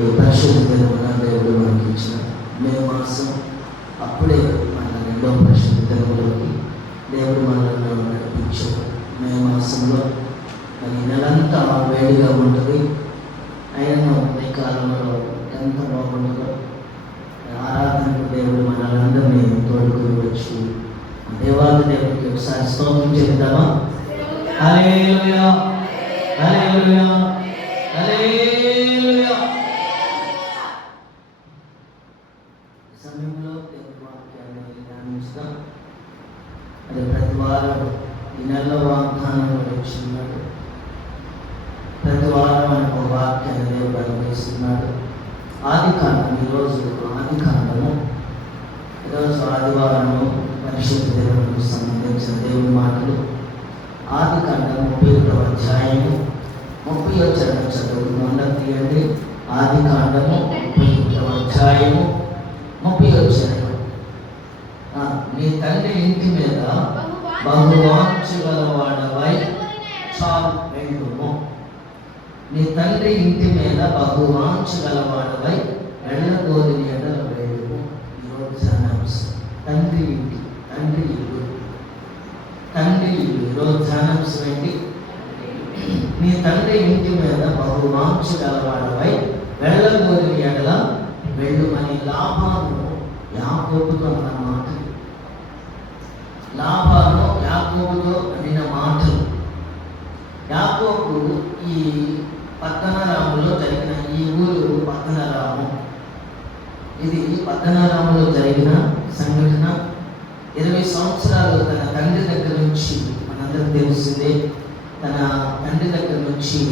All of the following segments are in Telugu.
ఈ పరిశుద్ధ దినమున దేవుడు మనకి ఇచ్చిన మే మాసం అప్పుడే మన రెండవ పరిశుద్ధ దినములోకి దేవుడు మనల్ని నడిపించాడు. మే మాసంలో మరి నెలంతా వేడిగా ఉంటుంది. అయినా ఈ కాలంలో ఎంత బాగుంటుందో ఆరాధనకు దేవుడు మనలందరినీ తోడుకొని వచ్చి దేవాది దేవుడికి ఒకసారి స్తోత్రం చేద్దామా? హల్లెలూయా, హల్లెలూయా, హల్లెలూయా. సమయంలో దేవుడి వాక్యాన్ని ధ్యానిస్తాం. అది ప్రతి వారం ఈ నెలలో వాగ్దానం వచ్చిన్నాడు. ప్రతి వారం మనకు వాక్యాన్ని దేవుడు అనుగ్రహిస్తున్నాడు. ఆది కాండం, ఈరోజు ఆది కాండము, ఈరోజు ఆదివారము పరిశుద్ధ దేవునికి సంబంధించిన దేవుని మాటలు. ఆది కాండం 31వ అధ్యాయము 30వ చరణం చదువుకున్నాం. తీయండి. ఆది కాండము 31వ అధ్యాయము 30వ చరణం. నీ తండ్రి ఇంటి మీద బహువాంఛగలవాడవై చాలు వెళ్ళుము. నీ తండ్రి ఇంటి మీద బహువాంఛగలవాడవై వెళ్ళగోరిని ఎడల వెళ్ళుము. ఈరోజు ధ్యానాంశం తండ్రి ఇంటి, తండ్రి ఇల్లు, తండ్రి ఇల్లు. ఈరోజు ధ్యానాంశం ఏంటి? నీ తండ్రి ఇంటి మీద బహువాంఛగలవాడవై వెళ్ళగోరిని ఎడల వెళ్ళుమని లాభాను యాకోబుతో అన్న మాటలు. లాభాను యాకోబుతో అనిన మాటలు. యాకోబు ఈ పద్దనరాములో జరిగిన, ఈ ఊరు పద్దనరాము, ఇది పద్దనరాములో జరిగిన సంఘటన. 20 సంవత్సరాలు తన తండ్రి దగ్గర నుంచి, మనందరికి తెలిసిందే, తన తండ్రి దగ్గర నుంచి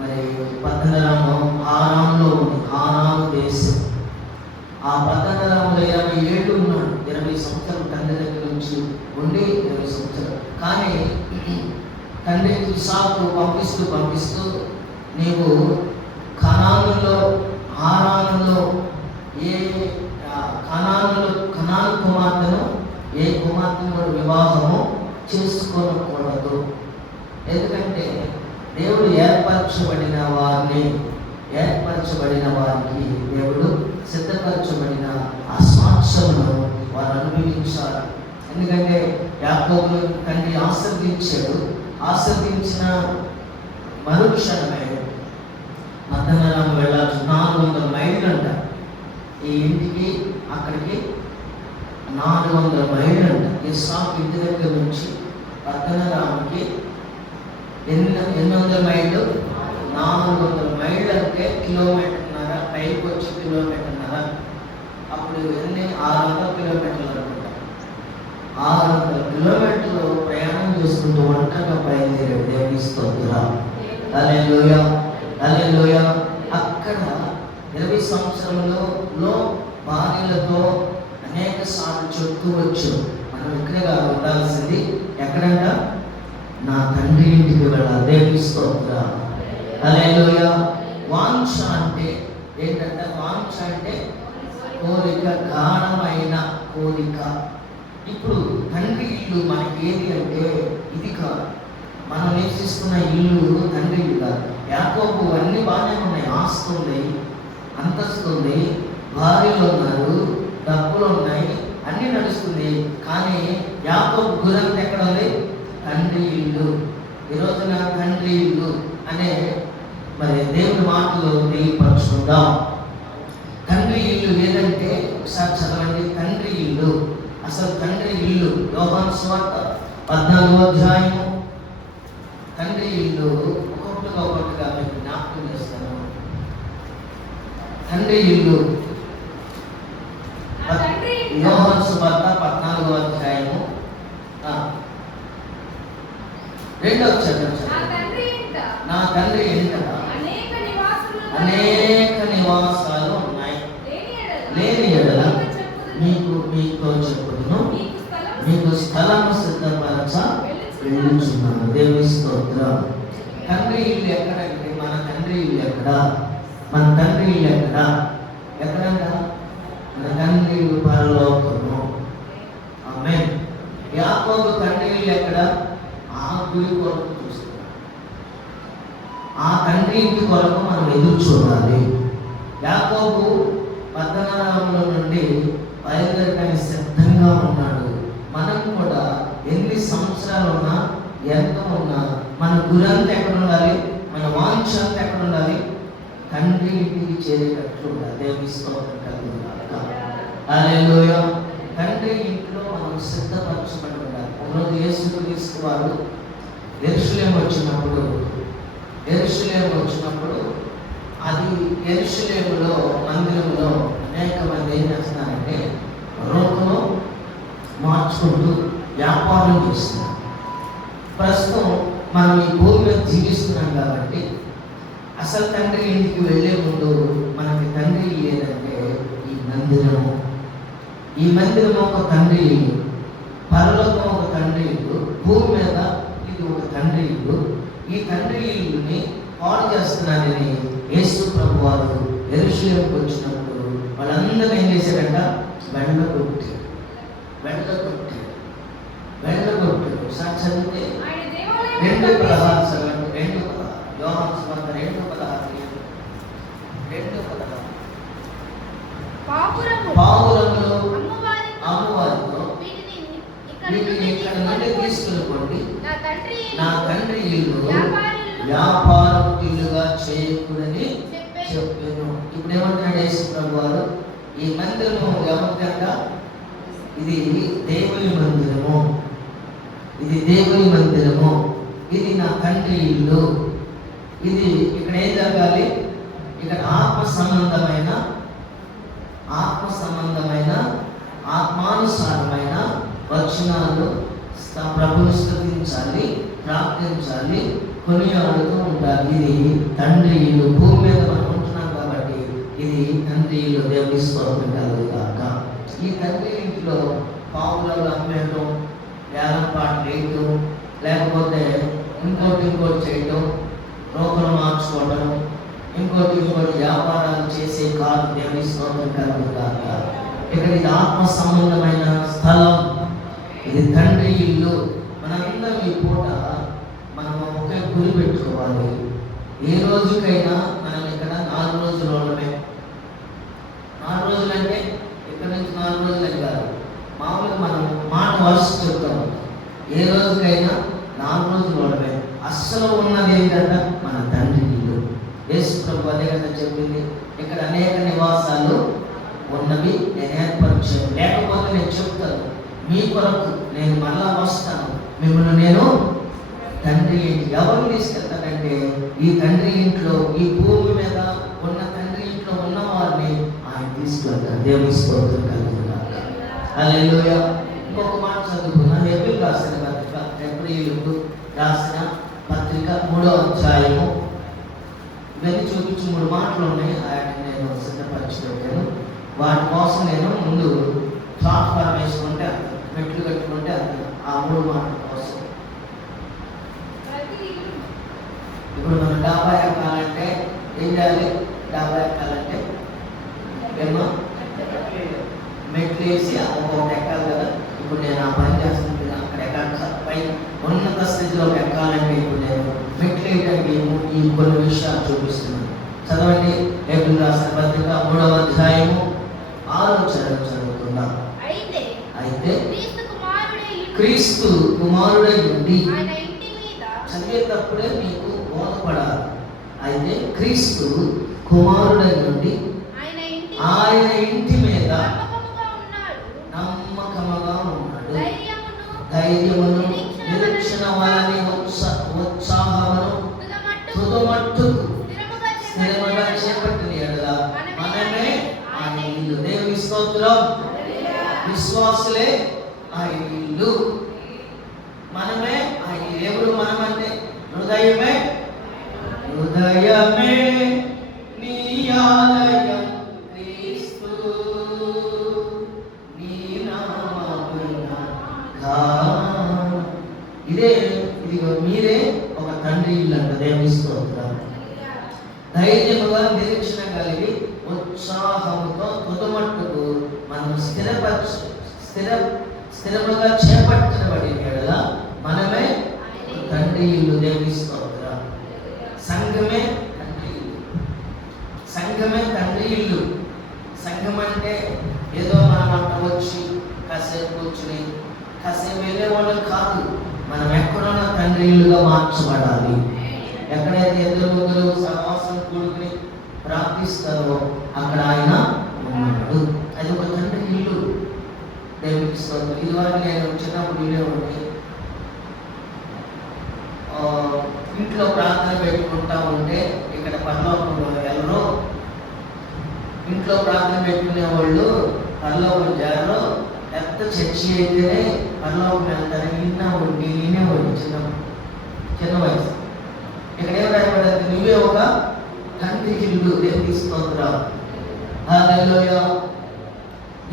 మరి పద్దనరాము హారాములో ఉంది. హారాము దేశం. ఆ పద్దనరాములో 20 ఏళ్ళు ఉన్నాడు. 20 సంవత్సరాలు తండ్రి దగ్గర నుంచి ఉండి 20 సంవత్సరాలు. కానీ తండ్రి ఇస్సాకు పంపిస్తూ నీవు కనానులో, హారానులో కనాను కుమార్తెను, ఏ కుమార్తెను వివాహము చేసుకోకూడదు. ఎందుకంటే దేవుడు ఏర్పరచబడిన వారికి దేవుడు సిద్ధపరచబడిన ఆ స్వాస్థ్యమును వారు అనుభవించాలి. ఎందుకంటే యాకోబు తండ్రి ఆశీర్వదించిన మరుక్షణమే పద్దనరాము వెళ్ళాల్సి 400 మైళ్ళు అంట. ఈ ఇంటికి అక్కడికి 400 మైళ్ళు అంట. ఇస్సాకు ఇంటి దగ్గర నుంచి పద్దనరాముకి ఎన్ని వందల మైళ్ళు? 400 మైళ్ళు అంటే కిలోమీటర్న్నర. పైకి వచ్చి కిలోమీటర్న్నర. అప్పుడు ఎన్ని 600 కిలోమీటర్లు అనుకుంటా. 600 కిలోమీటర్లు ప్రయాణం చేసుకుంటూ ఒంటరిగా బయలుదేరాడు. దేవుని స్తోత్రం. హల్లెలూయా, హల్లెలూయా. అక్కడ 20 సంవత్సరంలో భార్యలతో అనేక సార్లు చెప్తూ వచ్చు, మనం ఇక్కడగా ఉండాల్సింది ఎక్కడంట? నా తండ్రి ఇంటికి వెళ్ళాలి. దేవుని స్తోత్రం. హల్లెలూయా. వాంఛ అంటే ఏంటంటే, వాంఛ అంటే కోరిక, గాఢమైన కోరిక. ఇప్పుడు తండ్రి ఇల్లు మనకి ఏది అంటే ఇది కాదు. మనం నివసిస్తున్న ఇల్లు తండ్రి ఇల్లు కాదు. యాకోబు అన్ని బాగానే ఉన్నాయి. ఆస్తి ఉంది, అంతస్తు ఉంది, భార్యలు ఉన్నారు, డబ్బులు ఉన్నాయి, అన్ని నడుస్తుంది. కానీ యాకోబు గురంత ఎక్కడ ఉంది? తండ్రి ఇల్లు. ఈరోజు నా తండ్రి ఇల్లు అనే మరి దేవుడి మాటలు తెలియపరుచుకుందాం. తండ్రి ఇల్లు ఏదంటే ఒకసారి చదవండి. తండ్రి ఇల్లు, అసలు తండ్రి ఇల్లు. యోహాను సువార్త 14వ అధ్యాయము. తండ్రి ఇల్లు ఒక్కొక్కటిగా మీకు జ్ఞాపకం చేస్తాను. తండ్రి ఇల్లు యోహాను సువార్త 14వ అధ్యాయము 2వ చరణం. నా తండ్రి ఇంట అనేక నివాసాలు ఉన్నాయి. లేని ఎడల మీతో చెప్పుదును, మీకు స్థలము సిద్ధపరచ వెళ్ళుచున్నాను. దేవుని స్తోత్రం. తండ్రి ఇల్లు ఎక్కడంటే, మన తండ్రి ఇల్లు ఎక్కడ? మన తండ్రి ఇల్లు ఎక్కడ? ఎక్కడంట? మన తండ్రి ఇల్లు పరలోకము. ఆమేన్. యాకోబు తండ్రి ఇల్లు ఎక్కడ? ఆ గుడి కొరకు చూస్తున్నాడు. ఆ తండ్రి ఇంటి కొరకు మనం ఎదురు చూడాలి. యాకోబు పద్దనరాముల నుండి బయలుదేరడానికి సిద్ధంగా ఉన్నాడు. మనం కూడా ఎన్ని సంవత్సరాలు ఉన్నా, ఎంత ఉన్నా, మన గురంతా ఎక్కడ ఉండాలి? మన వాంఛ అంతా ఎక్కడ ఉండాలి? తండ్రి ఇంటికి చేరేటట్లు ఉండాలి. దేవుని స్తోత్రం కలుగును. హల్లెలూయా. తండ్రి ఇంట్లో మనం సిద్ధపరచబడి ఉండాలి. ఒకరోజు యేసుక్రీస్తు వారు యెరూషలేము వచ్చినప్పుడు అది యెరూషలేములో మందిరంలో అనేక మంది ఏం చేస్తున్నారంటే రూపంలో మార్చుకుంటూ వ్యాపారం చేస్తున్నారు. ప్రస్తుతం మనం ఈ భూమి మీద జీవిస్తున్నాం కాబట్టి అసలు తండ్రి ఇంటికి వెళ్ళే ముందు మనకి తండ్రి లేదంటే ఈ మందిరము ఒక తండ్రి ఇల్లు, పరలోకం ఒక తండ్రి ఇల్లు, భూమి మీద ఇది ఒక తండ్రి ఇల్లు. ఈ తండ్రి ఇల్లుని పాడు చేస్తున్నానని యేసు ప్రభు వారు యెరూషలేముకు వచ్చినప్పుడు వాళ్ళందరూ ఏం చేశారంట? వెళ్ళగొట్టారు. ఒకసారి చదివితే 2:16 యోహాను సువార్త 2:16 పావురములు అమ్మవారితో వీటిని ఇక్కడ నుండి తీసుకెళ్ళిపోండి, నా తండ్రి ఇల్లు వ్యాపారం ఇల్లుగా చేయకూడని చెప్పాను. ఇప్పుడు ఏమంటున్నాడు యేసు ప్రభు వారు? ఈ మందిరము ఎవరికంట? ఇది దేవుని మందిరము, ఇది నా తండ్రి ఇల్లు. ఇది ఇక్కడ ఏం జరగాలి? ఇక్కడ ఆత్మ సంబంధమైన ఆత్మానుసారమైన వచనాలు ప్రభుని స్తుతించాలి, ప్రార్థించాలి, కొనియాడుతూ ఉండాలి. ఇది తండ్రి ఇల్లు. భూమి మీద మనం ఉంటున్నాం కాబట్టి ఇది తండ్రి ఇల్లు. దేవుని స్తోత్రం కలుగుగాక. ఈ తండ్రి ఇంట్లో పావులలో అమ్మేయటం, వేలం పాటలు వేయటం, లేకపోతే ఇంకోటి చేయటం, రోకలు మార్చుకోవడం, ఇంకోటి వ్యాపారాలు చేసే కాదు. దేవుని స్తోత్రం కలుగుగాక. ఇక్కడ ఇది ఆత్మ సంబంధమైన స్థలం, ఇది తండ్రి ఇల్లు. మనందరం ఈ పూట మనం ఒకే గురి పెట్టుకోవాలి. ఏ రోజుకైనా మనం ఇక్కడ 4 రోజులు ఉండమే. 4 రోజులంటే ఇక్కడ నుంచి 4 రోజులని కాదు, మామూలుగా మనం మాట వరుస చెప్తాం. ఏ రోజుకైనా 4 రోజులు ఉండమే. అస్సలు ఉన్నది ఏంటంటే మన తండ్రి ఇల్లు. యేసు ప్రభు అదే కదా చెప్పింది, ఇక్కడ అనేక నివాసాలు ఉన్నవి నేను ఏర్పరిచాను, లేకపోతే నేను చెప్తాను మీ కొరకు నేను మళ్ళా వస్తాను, మిమ్మల్ని నేను తండ్రి ఇంటి. ఎవరిని తీసుకెళ్తానంటే ఈ తండ్రి ఇంట్లో, ఈ భూమి మీద ఉన్న తండ్రి ఇంట్లో ఉన్న వారిని ఆయన తీసుకెళ్తాను. దేవుని స్తోత్రం కలుగుగాక. హల్లెలూయా. ఇంకొక మాట చదువుకున్నాను. ఏప్రిల్ రాసిన పత్రిక 3వ అధ్యాయము. ఇవన్నీ చూపించి 3 మాటలు ఉన్నాయి. ఆయన నేను సిద్ధపరిచి పెట్టాను. వాటి కోసం నేను ముందు ప్లాట్ఫామ్ వేసుకుంటే మెట్లు కట్టుకుంటే ఆ 3 మాటల కోసం. ఇప్పుడు మనం డాబా ఎక్కాలంటే ఏం చేయాలి? డాబా ఎక్కాలంటే ఏమో మెట్లు వేసి ఒక్కొక్కటి ఎక్కాలి కదా. ఇప్పుడు నేను ఆ పని చేస్తుంది అక్కడ ఎక్కాలి. పై ఉన్నత స్థితిలో ఎక్కాలంటే ఇప్పుడు నేను మెట్లు వేయడానికి ఈ కొన్ని విషయాలు చూపిస్తున్నాను. చదవండి. ఏప్రిల్ రాసిన పత్రిక 3వ అధ్యాయము 6వ చదువుకుందాం. అయితే క్రీస్తు కుమారుడై ఉండి, చదివేటప్పుడే మీకు బోధపడాలి. అయితే క్రీస్తు కుమారుడై నుండి ఆయన ఇంటి మీద నమ్మకముగా ఉన్నాడు. ధైర్యమును నిరీక్షణ వలని ఉత్సాహమును తుదమట్టుకు స్థిరముగా చేపట్టిన యెడల మనమే ఆయన ఇల్లు. దేవుని స్తోత్రం. విశ్వాసులే ఆయన ఇల్లు, మనమే ఆయన. ఎవరు మనం అంటే హృదయమే నీ ఆలయం క్రీస్తు, నీ నామమున ఇదిగో మీరే ఒక తండ్రి ఇల్లు అంట. దేవుని స్తోత్రం. ధైర్యముగా నిరీక్షణ కలిగి ఉత్సాహముతో తుదమట్టుకు మనం స్థిరముగా చేపట్టబడి యెడల మనమే తండ్రి ఇల్లు. దేవుని స్తోత్రం. సంఘమే తండ్రి ఇల్లు. సంఘ సంఘమే తండ్రి ఇల్లు. సంఘం అంటే ఏదో మనం అంట వచ్చి కాసేపు కూర్చుని కాసేపు వెళ్ళేవాళ్ళు కాదు. మనం ఎక్కడున్న తండ్రి ఇల్లుగా మార్చబడాలి. ఎక్కడైతే ఇద్దరు ముగ్గురు సహవాసం కూడుకుని ప్రార్థిస్తారో అక్కడ ఆయన ఉన్నాడు. అది ఒక తండ్రి ఇల్లు. దేవునికి స్తోత్రం. ఇదివరకు నేను చిన్నప్పుడు ఇల్లే ఉండి ఇంట్లో ప్రార్థన పెట్టుకుంటా ఉంటే ఇక్కడ పరలోకంలో ఎవరో ఇంట్లో ప్రార్థన పెట్టుకునే వాళ్ళు పరలోకం జారో ఎంత చర్చి అయితేనే పరలోకం వెళ్తారని వినేవాడు చిన్న వయసు. ఇక్కడ ఏం రాయబడింది? నువ్వే ఒక తండ్రి ఇల్లు. దేవునికి స్తోత్రం. హల్లెలూయా.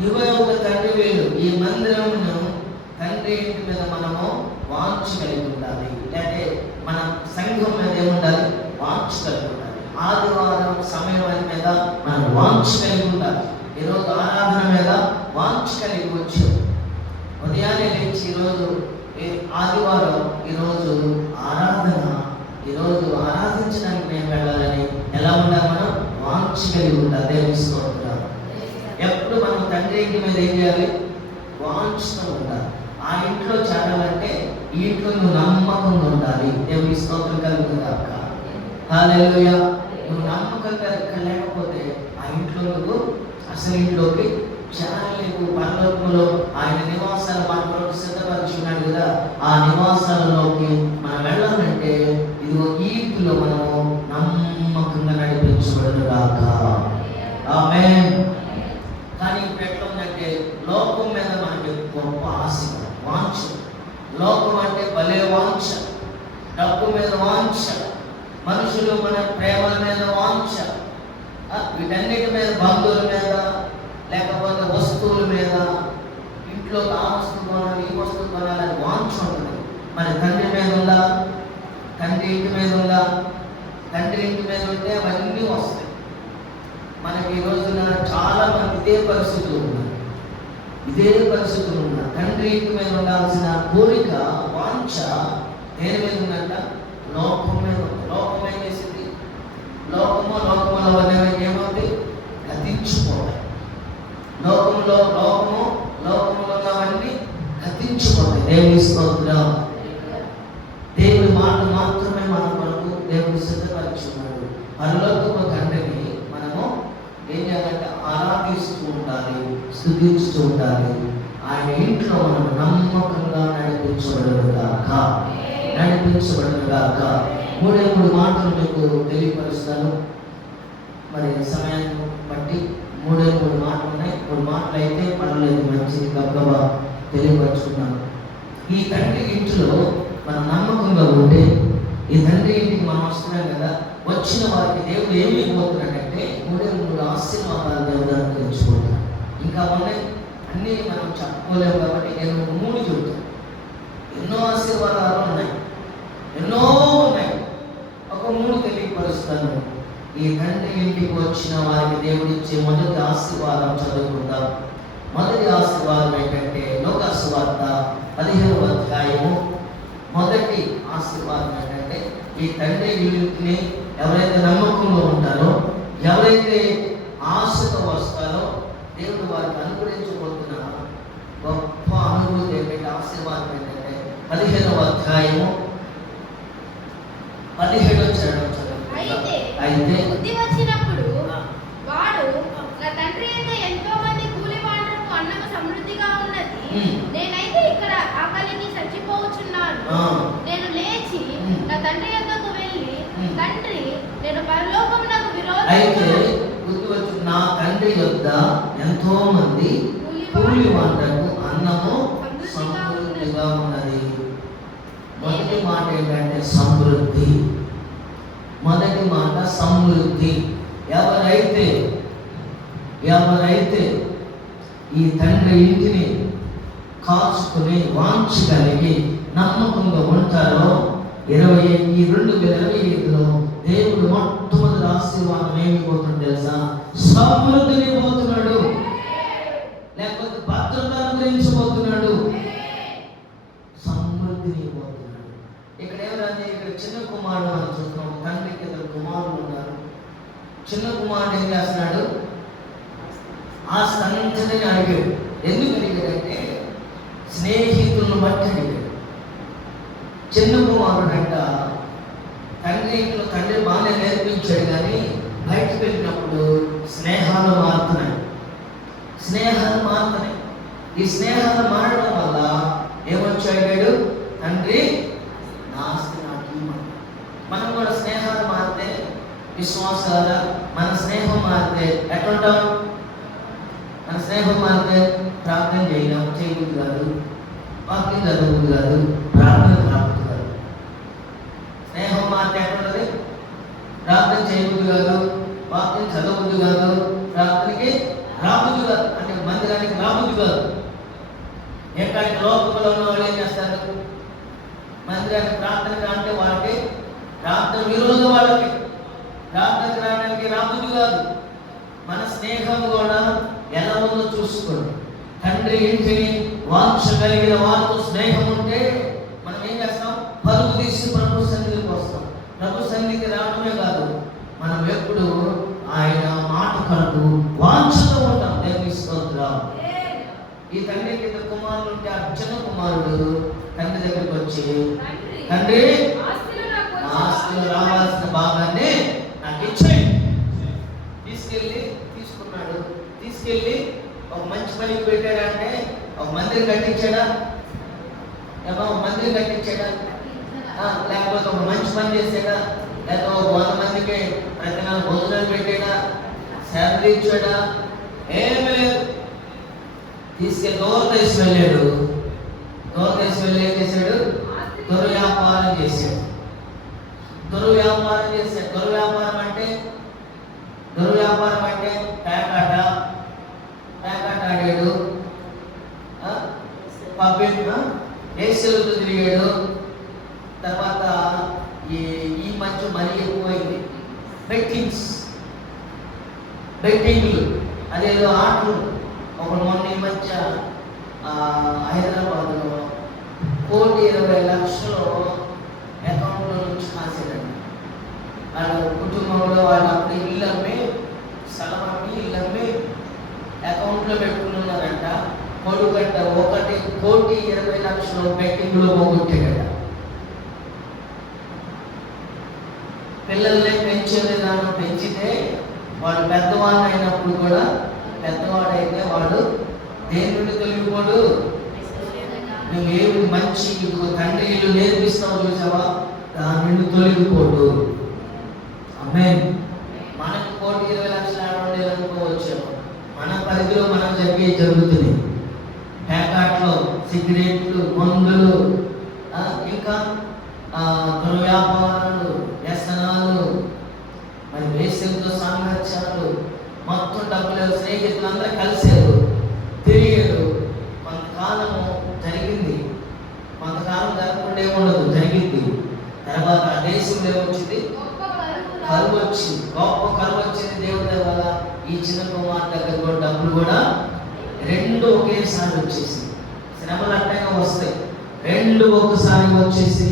నువ్వే ఒక తండ్రి ఇల్లు. ఈ మందిరమును తండ్రి ఇంటి మీద మనము వాంఛ కలిగి ఉండాలి. అంటే మన సంఘం మీద ఏముండాలి? వాంఛ కలిగి ఉండాలి. ఆదివారం సమయం మీద మనం వాంఛ కలిగి ఉండాలి. ఈరోజు ఆరాధన మీద వాంఛ కలిగి వచ్చాం. ఉదయాన్నే లేచి ఈరోజు ఆదివారం, ఈరోజు ఆరాధన, ఈరోజు ఆరాధించడానికి నేను వెళ్ళాలని ఎలా ఉండాలి? మనం వాంఛ కలిగి ఉండాలి. దేవుని స్తోత్రం. ఎప్పుడు మనం తండ్రి ఇంటి మీద ఏం చేయాలి? వాంఛతో ఉండాలి. ఆ ఇంట్లో చేరాలంటే ఈ ఇంట్లో నువ్వు నమ్మకంగా ఉండాలి. దేవుని స్తోత్రం కలుగుతుందాక. హల్లెలూయా. నువ్వు నమ్మకంగా లేకపోతే ఆ ఇంట్లో నువ్వు అసలు ఇంట్లోకి చేరలేవు. పరలోకంలో ఆయన నివాసాలు మన కొరకు సిద్ధపరిచున్నాడు కదా. ఆ నివాసాలలోకి మనం వెళ్ళాలంటే ఇదిగో ఈ ఇంట్లో మనము నమ్మకంగా నడిపించబడదు కాక. ఆమేన్. కానీ ఇప్పుడు ఎట్లా ఉందంటే లోకం మీద మనకి గొప్ప ఆశ, వాంఛ. లోకం అంటే భలే వాంఛ, డబ్బు మీద వాంఛ, మనుషులు మన ప్రేమల మీద వాంఛ, వీటన్నిటి మీద, బంధువుల మీద, లేకపోతే వస్తువుల మీద, ఇంట్లో ఆ వస్తువు కొనాలి ఈ వస్తువు కొనాలని వాంఛ ఉంటుంది. మరి తండ్రి మీద ఉందా? తండ్రి ఇంటి మీద ఉందా? తండ్రి ఇంటి మీద ఉంటే అవన్నీ వస్తాయి. మనకి ఈ రోజున చాలా మంది ఇదే పరిస్థితులు ఉన్నారు. తండ్రి ఇంటి మీద ఉండాల్సిన కోరిక, వాంఛ దేని మీద ఉందంట? లోకం మీద ఉంది. లోకం ఏం చేసింది? లోకములో ఏమవుతుంది? గతించిపోతాయి. లోకములో ఉన్నవన్నీ గతించిపోతాయి. దేవుని స్తోత్రం. దేవుని మాట మాత్రమే మన కొరకు దేవుడు సిద్ధపరిచున్నాడు. పరలోకపు తండ్రిని మనము ఏం చేయాలంటే ఆరాధిస్తూ ఉండాలి, స్తుతిస్తూ ఉండాలి. ఆయన ఇంట్లో మనం నమ్మకంగా నడిపించబడగాక. మూడే మాటలు మీకు తెలియపరుస్తాను. మరి సమయాన్ని బట్టి మూడు మాటలు ఉన్నాయి. 3 మాటలు అయితే పర్వాలేదు, మంచిది, గబగబా తెలియపరుచుకున్నాను. ఈ తండ్రి ఇంటిలో మనం నమ్మకంగా ఉంటే, ఈ తండ్రి ఇంటికి మనం వస్తున్నాం కదా, వచ్చిన వారికి దేవుడు ఏమి ఇవ్వబోతున్నాడంటే 3 ఆశీర్వాదాలు దేవుడు అనుగ్రహించుకుంటాడు. ఇంకా ఉన్నాయి, అన్నీ మనం చెప్పుకోలేము కాబట్టి నేను 3 చెబుతాను. ఎన్నో ఆశీర్వాదాలు ఉన్నాయి, ఎన్నో ఉన్నాయి. ఒక 3 తెలియపరుస్తాను. ఈ తండ్రి ఇంటికి వచ్చిన వారికి దేవుడిచ్చే మొదటి ఆశీర్వాదం చదువుకుందాం. మొదటి ఆశీర్వాదం ఏంటంటే లోకాసు సువార్త 15వ అధ్యాయము. మొదటి ఆశీర్వాదం ఏంటంటే ఈ తండ్రి ఇంటిని ఎవరైతే నమ్మకంలో ఉంటారో, ఎవరైతే ఆశతో వస్తారో దేవుడు వారికి అనుగ్రహించబోతున్న గొప్ప అనుభూతి ఏంటంటే, ఆశీర్వాదం ఏంటంటే 15వ అధ్యాయము 17వ చరణం చదువుకుందాం. అయితే బుద్ధి వచ్చినప్పుడు వాడు, నా తండ్రి అయితే ఎంతో మంది కూలివాళ్లకు అన్నము సమృద్ధిగా ఉన్నది, నేనైతే ఇక్కడ ఆకలికి చచ్చిపోవచ్చున్నాను. నేను లేచి నా తండ్రి యొద్దకు వెళ్ళి, తండ్రి, నేను పరలోకమునకు విరోధంగా నా తండ్రి యొద్ద ఎంతో మంది కూలివాళ్లకు అన్నము సమృద్ధిగా ఉన్నది. మొదటి మాట ఏంటంటే సమృద్ధి. మొదటి మాట సమృద్ధి. ఎవరైతే ఈ తండ్రి ఇంటిని కాచుకుని వాంఛ కలిగి నమ్మకంగా ఉంటారో, 2025లో దేవుడు మొట్టమొదటి ఆశీర్వాదం ఏమిపోతుంది తెలుసా? సమృద్ధిని పోతున్నాడు, లేకపోతే భద్రత అనుగ్రహించబోతున్నాడు. సమృద్ధిని పోతున్నాడు. ఇక్కడ ఎవరైనా ఇక్కడ చిన్న కుమారుడు అని చూస్తున్నాం. తండ్రికి 2 కుమారులు ఉన్నారు. చిన్న కుమారుడు ఏం చేస్తున్నాడు? ఆస్తి అంతటిని అడిగాడు. ఎందుకు అడిగాడంటే స్నేహితులను బట్టి అడిగాడు. చిన్న కుమారుడు అంట తండ్రి ఇంట్లో తండ్రి బాగానే నేర్పించాడు, కానీ బయటకు వెళ్ళినప్పుడు స్నేహాలు మారుతున్నాయి. ఈ స్నేహాలు మారడం వల్ల ఏమొచ్చాడు? తండ్రి నా ఆస్తి నాకు ఇవ్వమని. మనం కూడా స్నేహాలు మారితే, విశ్వాసాల మన స్నేహం మారితే ఎట్లుంటాం? మన స్నేహం మారితే ప్రార్థన చేయబుద్ధి కాదు, వాక్యం చదవబుద్ధి కాదు, ప్రార్థన రాబుద్ధి కాదు. స్నేహం మారితే ఎట్లుంటది? ప్రార్థన చేయబుద్ధి కాదు, వాక్యం చదవబుద్ధి కాదు, ప్రార్థనకి రాబుద్ధి కాదు, అంటే మందిరానికి రాబుద్ధి కాదు. ఎక్కడికి లోకంలో ఉన్న వాళ్ళు ఏం చేస్తారు? మందిరానికి ప్రార్థనకి అంటే వాళ్ళకి ప్రార్థన విరోధం, వాళ్ళకి ప్రార్థనకి రావడానికి రాబుద్ధి కాదు. మన స్నేహం కూడా ఎలా ఉందో చూసుకోండి. తండ్రి ఇంటిని వాంఛ కలిగిన వారితో స్నేహం ఉంటే మనం ఏం చేస్తాం? పరుగు తీసి ప్రభు సన్నిధికి వస్తాం. ప్రభు సన్నిధికి రావడమే కాదు, మనం ఎప్పుడు ఆయన మాట కొరకు వాంఛతో ఉంటాం. దేవుని స్తోత్రం. ఈ తండ్రి కింద కుమారుడు ఉంటే ఆ చిన్న కుమారుడు తండ్రి దగ్గరికి వచ్చి, తండ్రి ఆస్తిలో రావాల్సిన భాగాన్ని నాకు ఇచ్చేయి. తీసుకెళ్ళి ఒక మంచి పనికి పెట్టాడంటే ఒక మందిరం కట్టించాడా? ఒక మందిరం కట్టించాడా? లేకపోతే ఒక మంచి పని చేసాడా? లేకపోతే ఒక 100 మందికి ప్రతి నెల భోజనాలు పెట్టాడా? శాలరీ ఇచ్చాడా? ఏమీ లేదు. తీసుకెళ్ళి దూరదేశం వెళ్ళాడు. దూరదేశం వెళ్ళి ఏం చేశాడు? దుర్వ్యాపారం చేశాడు. దుర్వ్యాపారం అంటే పేకాట ఆడాడు, ఏసీలతో తిరిగాడు. తర్వాత ఈ మధ్య మరీ ఎక్కువైంది బెట్టింగ్లు, అదేదో ఆటలు. ఒకడు మొన్న ఈ మధ్య హైదరాబాద్లో 1,20,00,000 అకౌంట్లో నుంచి కాసేదండి. వాళ్ళ కుటుంబంలో వాళ్ళు అప్పుడు ఇల్లు అమ్మి, స్థలం అమ్మి, ఇల్లు అమ్మి అకౌంట్లో పెట్టుకున్నారంట. కొడుకంట 1,20,00,000 బెట్టింగ్లో పోగొట్టాడట. పిల్లల్ని పెంచే విధానం పెంచితే వాడు పెద్దవాడు అయినప్పుడు కూడా, పెద్దవాడైతే వాడు దేని నుండి తొలగిపోడు. నువ్వేమి మంచి తండ్రి ఇల్లు నేర్పిస్తావు చూసావా, దాని నుండి తొలగిపోడు. ఆమేన్. మనకు 1,20,00,000 ఆడవాళ్ళు అనుకోవచ్చు, మన పరిధిలో మనం జరుగుతుంది. పేకాట్లో సిగరెట్లు, మందులు, ఇంకా దుర్వ్యాపారాలు, వ్యసనాలు, మరి వేసంతో సాంగత్యాలు, మొత్తం డబ్బులు. స్నేహితులందరూ కలిసారు, తిరిగారు. కొంతకాలము జరిగింది, కొంతకాలం జరగకుండా ఉండదు, జరిగింది. తర్వాత ఆ దేశంలో ఏమొచ్చింది? కరువు వచ్చింది, గొప్ప కరువు వచ్చింది. దేవుడి వల్ల ఈ చిన్న కుమార్ దగ్గర కూడా డబ్బులు కూడా 2 ఒకేసారి వచ్చేసి, శ్రమలు అట్టగా వస్తాయి, 2 ఒకసారి వచ్చేసి.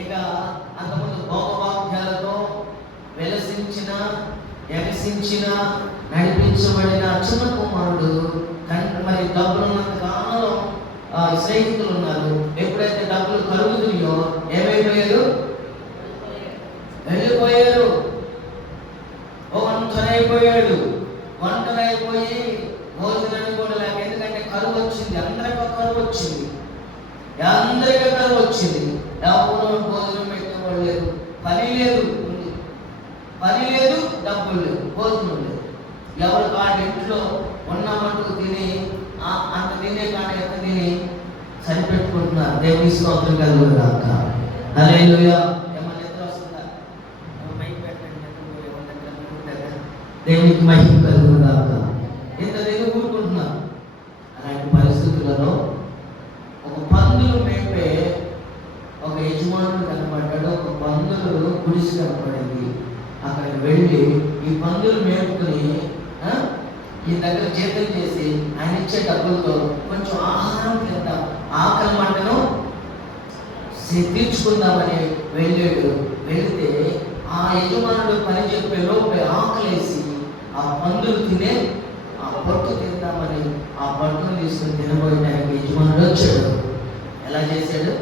ఇక అంతకుముందు భోగవాక్యాలతో ఎగసించిన నడిపించబడిన చిన్న కుమారుడు మరి డబ్బులు ఉన్నంత కాలంలో స్నేహితులు ఉన్నారు. ఎప్పుడైతే డబ్బులు కలుగుతున్నాయో ఏమైపోయారు? వెళ్ళిపోయారు. ఒంటరైపోయి భోజనాన్ని కూడా లేక, ఎందుకంటే కరువు వచ్చింది, అందరికీ కరువు వచ్చింది. ఎవరు భోజనం పెట్టేవాళ్ళు లేరు, పని లేదు, డబ్బులు లేవు, భోజనం లేదు. ఎవరు కాడి ఇంట్లో ఉన్న మటుకు తిని అంత తినే కాడ ఎంత తిని సరిపెట్టుకుంటున్నారు. దేవుని స్తోత్రం కలుగుగాక. హల్లెలూయా. ఏమన్నా నిద్ర వస్తుందా? దేవునికి మహిమ కలుగుగాక. ఇంత దగ్గర ఊరుకుంటున్నారు. అలాంటి పరిస్థితులలో ఒక పందులు మేపే ఒక యజమానుడు కనపడ్డాడు. ఒక పందులు గుడిసి కనపడింది. అక్కడికి వెళ్ళి ఈ పందులు మేపుకుని ఈ దగ్గర జీతం చేసి ఆయన ఇచ్చే డబ్బులతో కొంచెం ఆహారం తింటాం, ఆకలి మంటను తీర్చుకుందామని వెళ్ళాడు. వెళితే ఆ యజమానుడు పని చెప్పే లోపే ఆకలేసి ఆ పందులు తినే ఆ పొట్టు తిందామని ఆ పట్టును తీసుకుని తినబోయడానికి యజమానుడు వచ్చాడు. ఎలా చేశాడు?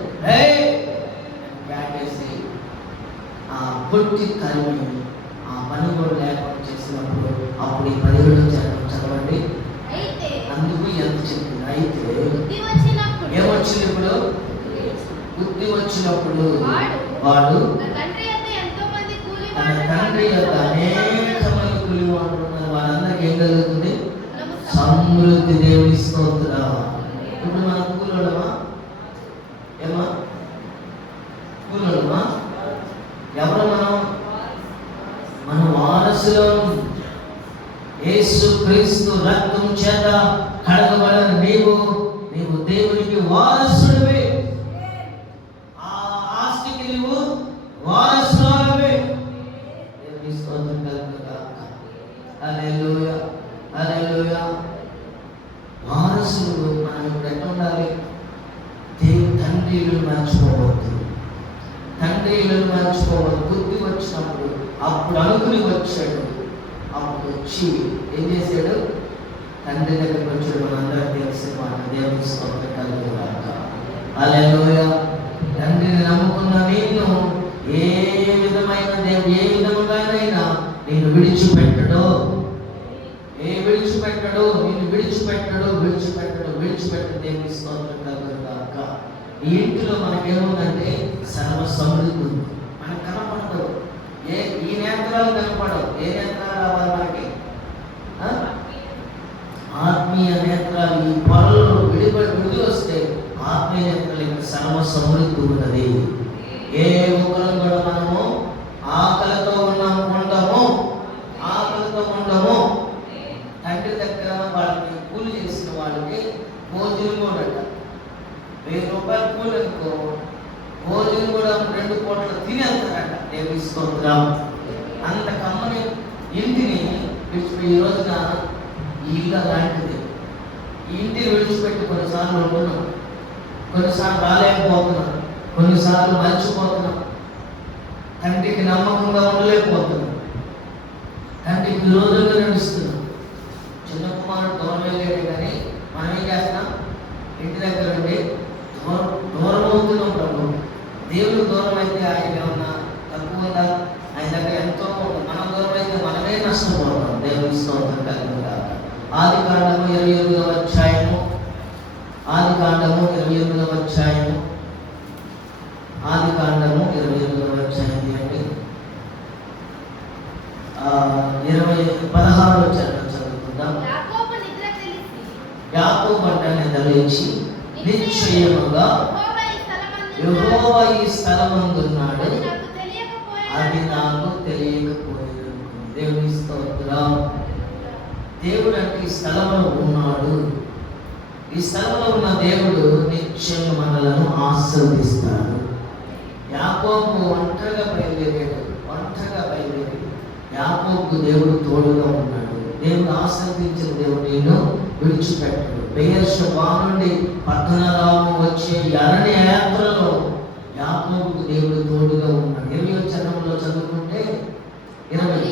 బ్యాటేసి ఆ పొట్టి కలిమి ఆ పని కూడా లేకుండా చేసినప్పుడు అప్పుడు ఈ 17 చదవండి. అందుకు ఎంత చెప్పింది? అయితే ఏమొచ్చింది? ఇప్పుడు బుద్ధి వచ్చినప్పుడు వాడు తన తండ్రి యొక్క అనేక మంది కూలివాళ్ళు ఉన్నారు, వాళ్ళందరికీ ఏం కలుగుతుంది? సమృద్ధి. దేవుని స్తోత్రం. ఇప్పుడు మనం కూలోడమా? ఏమా కూలోడమా? ఎవరు మనం వారసులం. యేసు క్రీస్తు రక్తం చేత కడగబడిన నీవు దేవునికి వారసుడివి. ఆ ఆస్తికి నీవు వారసురాలివి. దేవుని స్తోత్రం కలుగుగాక. హల్లెలూయా, హల్లెలూయా. వారసులు మనం ఇప్పుడు ఎట్లా ఉండాలి? తండ్రిలు మర్చిపోవద్దు, తండ్రిలు మర్చిపోవద్దు. బుద్ధి వచ్చినప్పుడు అప్పుడు అనుకుని వచ్చాడు. అప్పుడు వచ్చి ఏం చేశాడు? తండ్రి దగ్గరికి వచ్చాడు. మనందరం తెలిసిన మాట. దేవుని స్తోత్రం కలుగుగాక. హల్లెలూయా. తండ్రిని నమ్ముకున్న నేను ఏ విధముగానైనా నేను విడిచిపెట్టడు. దేవుని స్తోత్రం కలుగుగాక. ఈ ఇంటిలో మనకేముందంటే సర్వ సమృద్ధి ఉంది. మనకు కనపడదు. ఈ నేత్రాలు కనపడవు. ఏ నేత్రాలు రావాలి మనకి? ఆత్మీయ నేత్రాలు. ఈ పొరలు విడిది వస్తే ఆత్మీయ నేత్రాలు సర్వ సమృద్ధి ఉన్నది. ఏ ఒక్కరు కూడా మనము ఆకలితో ఉండము. తండ్రి దగ్గర వాళ్ళకి కూలి చేసిన వాళ్ళకి భోజనం కూడా 1000 రూపాయలు కూలి అనుకో, భోజనం కూడా 2 పూటలు తినేస్తారట. దేవుని స్తోత్రం. అంత కమ్మని ఇంటిని విడిచిపోయి ఈ రోజున ఈ ఇల్లు లాంటిది. ఈ ఇంటిని విడిచిపెట్టి కొన్నిసార్లు ఉంటున్నాం, కొన్నిసార్లు రాలేకపోతున్నాం, కొన్నిసార్లు మర్చిపోతున్నాం, తండ్రికి నమ్మకంగా ఉండలేకపోతున్నాం, తండ్రికి విరోధంగా నడుస్తున్నాం. చిన్న కుమారుడు దూరం వెళ్ళాడు కానీ మనం ఏం చేస్తాం? ఇంటి దగ్గర ఉండి దూరం అవుతున్నాం. ప్రభు దేవుడు దూరం అయితే ఆయన ఏమన్నా తక్కువ ఉందా? ఆయన దగ్గర ఎంతో మనం దూరం అయితే మనమే నష్టపోతాం. దేవుని స్తోత్రం కలుగుగాక. ఆదికాండము 28వ అధ్యాయము. ఆదికాండము 28వ అధ్యాయము. ఆదికాండము 28వ అధ్యాయం తీయండి. 16వ వచనం చదువుకుందాం. యాకోబు అంటే నిద్రలేచి నిశ్చయముగా యెహోవా ఈ స్థలమందున్నాడు, అది నాకు తెలియకపోయింది. దేవుని స్తోత్రం. దేవుడు అంటే ఈ స్థలంలో ఉన్నాడు. ఈ స్థలంలో ఉన్న దేవుడు నిత్యం మనలను ఆశీర్వదిస్తాడు. యాకోబు ఒంటరిగా బయలుదేరాడు. యాకోబుకు దేవుడు తోడుగా ఉన్నాడు. దేవుడు ఆశీర్వదించిన దేవుడు నేను విడిచిపెట్టాడు. బెయేర్షెబా నుండి పట్టణరాము వచ్చే అరణ్య యాత్రలో యాకోబుకు దేవుడు తోడుగా ఉన్నాడు. 20వ వచనంలో చదువుకుంటే 20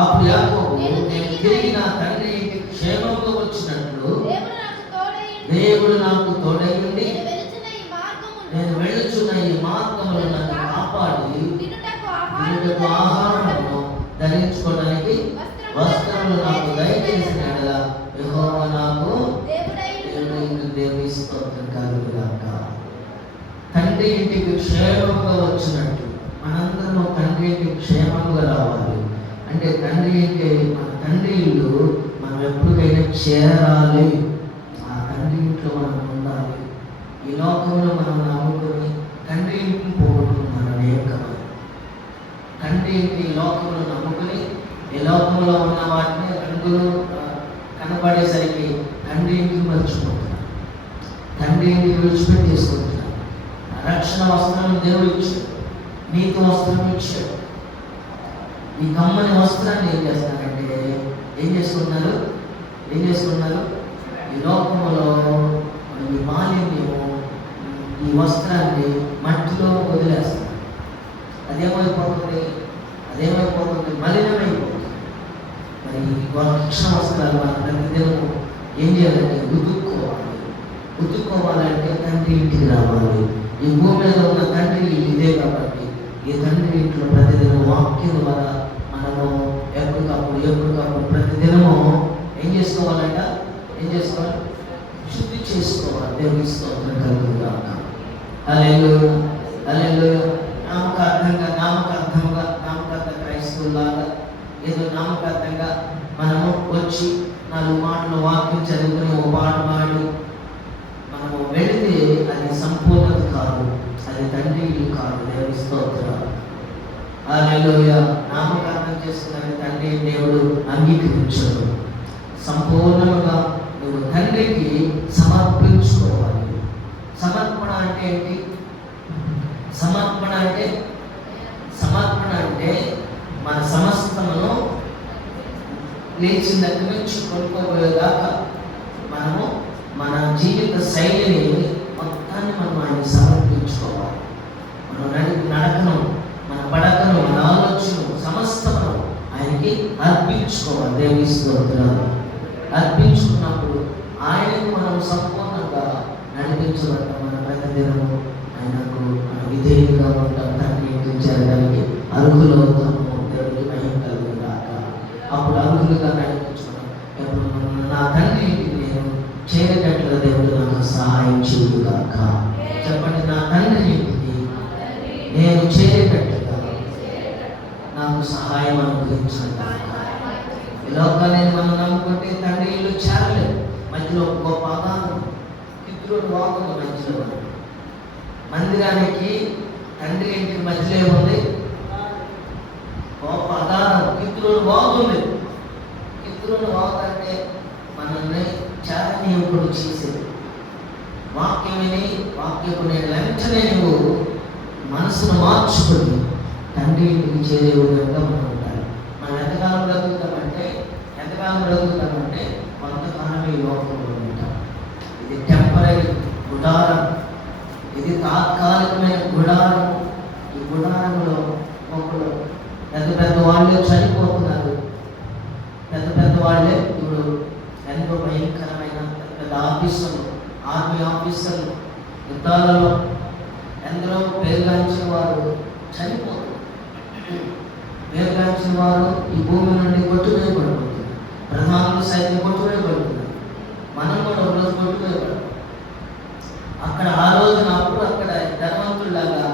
అప్పుడు యాకోబు నేను తిరిగి నా తండ్రి ఇంటికి క్షేమంగా వచ్చినట్లు దేవుడు నాకు తోడైంది. నేను వెళుచున్న ఈ మార్గములో నన్ను కాపాడి తినుటకు ఆహారమును ధరించుకోవడానికి వస్త్రములు నాకు దయచేసిన యెడల యెహోవా నాకు దేవుని స్తోత్రం కలుగుగాక. తండ్రి ఇంటికి క్షేమంగా వచ్చినట్టు మనందరం తండ్రి ఇంటికి క్షేమంగా రావాలి. అంటే తండ్రి ఇంటి మన తండ్రి ఇల్లు మనం ఎప్పటికైనా చేరాలి. ఆ తండ్రి ఇంట్లో మనం ఉండాలి. ఈ లోకంలో మనం నమ్ముకొని తండ్రి ఇంటిని పోగొట్టుకున్నాం. తండ్రి ఇంటి లోకంలో నమ్ముకుని ఈ లోకంలో ఉన్న వాటిని రంగులు కనబడేసరికి తండ్రి ఇంటికి మర్చిపోతున్నాం. తండ్రి ఇంటికి విడిచిపెట్టేసుకుంటున్నాం. రక్షణ వస్త్రాలను దేవుడు ఇచ్చాడు, నీతి వస్త్రం ఇచ్చాడు. ఈ కమ్మని వస్త్రాన్ని ఏం చేసుకున్నారు? ఈ లోకంలో ఈ మాలిన్యము ఈ వస్త్రాన్ని మట్టిలో వదిలేస్తారు. అదేమైపోతుంది? అదేమైపోతుంది, మలినమైపోతుంది. మరి రక్షణ వస్త్రాలు మనం ప్రతిదినము ఏం చేయాలంటే ఉతుక్కోవాలంటే తండ్రి ఇంటికి రావాలి. ఈ భూమి మీద ఉన్న తండ్రి ఇదే కాబట్టి ఈ తండ్రి ఇంట్లో ప్రతిదినం వాక్యం ద్వారా మనము ఎప్పటికప్పుడు ప్రతిదినము ఏం చేసుకోవాలంట, శుద్ధి చేసుకోవాలి. దేవుని స్తోత్రం కలుగుగాక. హల్లెలూయా, హల్లెలూయా. నామకార్థ క్రైస్తవులాగా ఏదో నామకార్థంగా మనము వచ్చి 4 మాటలు వాక్యం చదువుకుని ఓ పాట పాడి మనము వెళితే అది సంపూర్ణత కాదు, అది తండ్రి కాదు. దేవుని స్తోత్రం. హల్లెలూయా. నామకరణం చేసుకున్న తండ్రి దేవుడు అంగీకరించడు. సంపూర్ణంగా నువ్వు తండ్రికి సమర్పించుకోవాలి. సమర్పణ అంటే ఏంటి? సమర్పణ అంటే మన సమస్తమును లేచిన దగ్గర నుంచి కొనుక్కోబోయేదాకా మనము మన జీవిత శైలిని మొత్తాన్ని మనం ఆయన సమర్పించుకోవాలి. మన నడకను, మన పడకను, మన ఆలోచనను సమస్తము ఆయనకి అర్పించుకోవాలి. దేవుని స్తోత్రం. అర్పించుకున్నప్పుడు ఆయనకు మనం సంపూర్ణంగా నడిపించబడతాం. మన ప్రతిదినము ఆయనకు విధేయంగా ఉంటాం. తండ్రి ఇంటికి చేరడానికి అర్హులవుతాము. దేవుడికి మహిమ కలుగుగాక. అప్పుడు అర్హులుగా నడిపించుకున్నాం. ఎప్పుడు నా తండ్రి ఇంటికి నేను చేరేటట్లుగా దేవుడు నాకు సహాయం చేయుగాక. చెప్పండి, నా తండ్రి ఇంటికి నేను చేరేటట్లుగా నాకు సహాయం అనుగ్రహించుగాక. ఈ లోకాన్ని మనం నమ్ముకుంటే తండ్రి ఇల్లు చేరలేదు. మధ్యలో గొప్ప అగాధం, కిద్రోను వాగుంది మధ్యలో. మందిరానికి తండ్రి ఇంటికి మధ్యలో ఉంది గొప్ప అగాధం, కిద్రోను వాగుంది. కిద్రోను వాగు అంటే మనల్ని చారణీయకుడు చేసేది. వాక్యం విని వాక్యపు నేను వెంటనే నువ్వు మనసును మార్చుకొని తండ్రి ఇంటికి చేరే విధంగా మనం ఉండాలి. మనం ఎంతకాలం బ్రతుకుతామంటే కొంతకాలం ఈ లోకంలో ఉంటాం. ఇది టెంపరీ గుడారం, ఇది తాత్కాలికమైన గుడారం. ఈ గుడారంలో ఒకరు పెద్ద వాళ్ళే చనిపోతున్నారు. పెద్ద వాళ్ళే ఇప్పుడు ఎంతో భయంకరమైన పెద్ద ఆఫీసర్లు, ఆర్మీ ఆఫీసర్లు యుద్ధాలలో ఎందరో పేరుగాంచిన వారు చనిపోతున్నారు. పేరుగాంచిన వారు ఈ భూమి నుండి కొట్టువేయబడుతున్నారు. ప్రధానులు సైతం కొట్టువేయబడుతున్నారు. మనం కూడా ఒకరోజు కొట్టువేయబడతాం. అక్కడ ఆ రోజున అప్పుడు అక్కడ ధనవంతుల్లాగా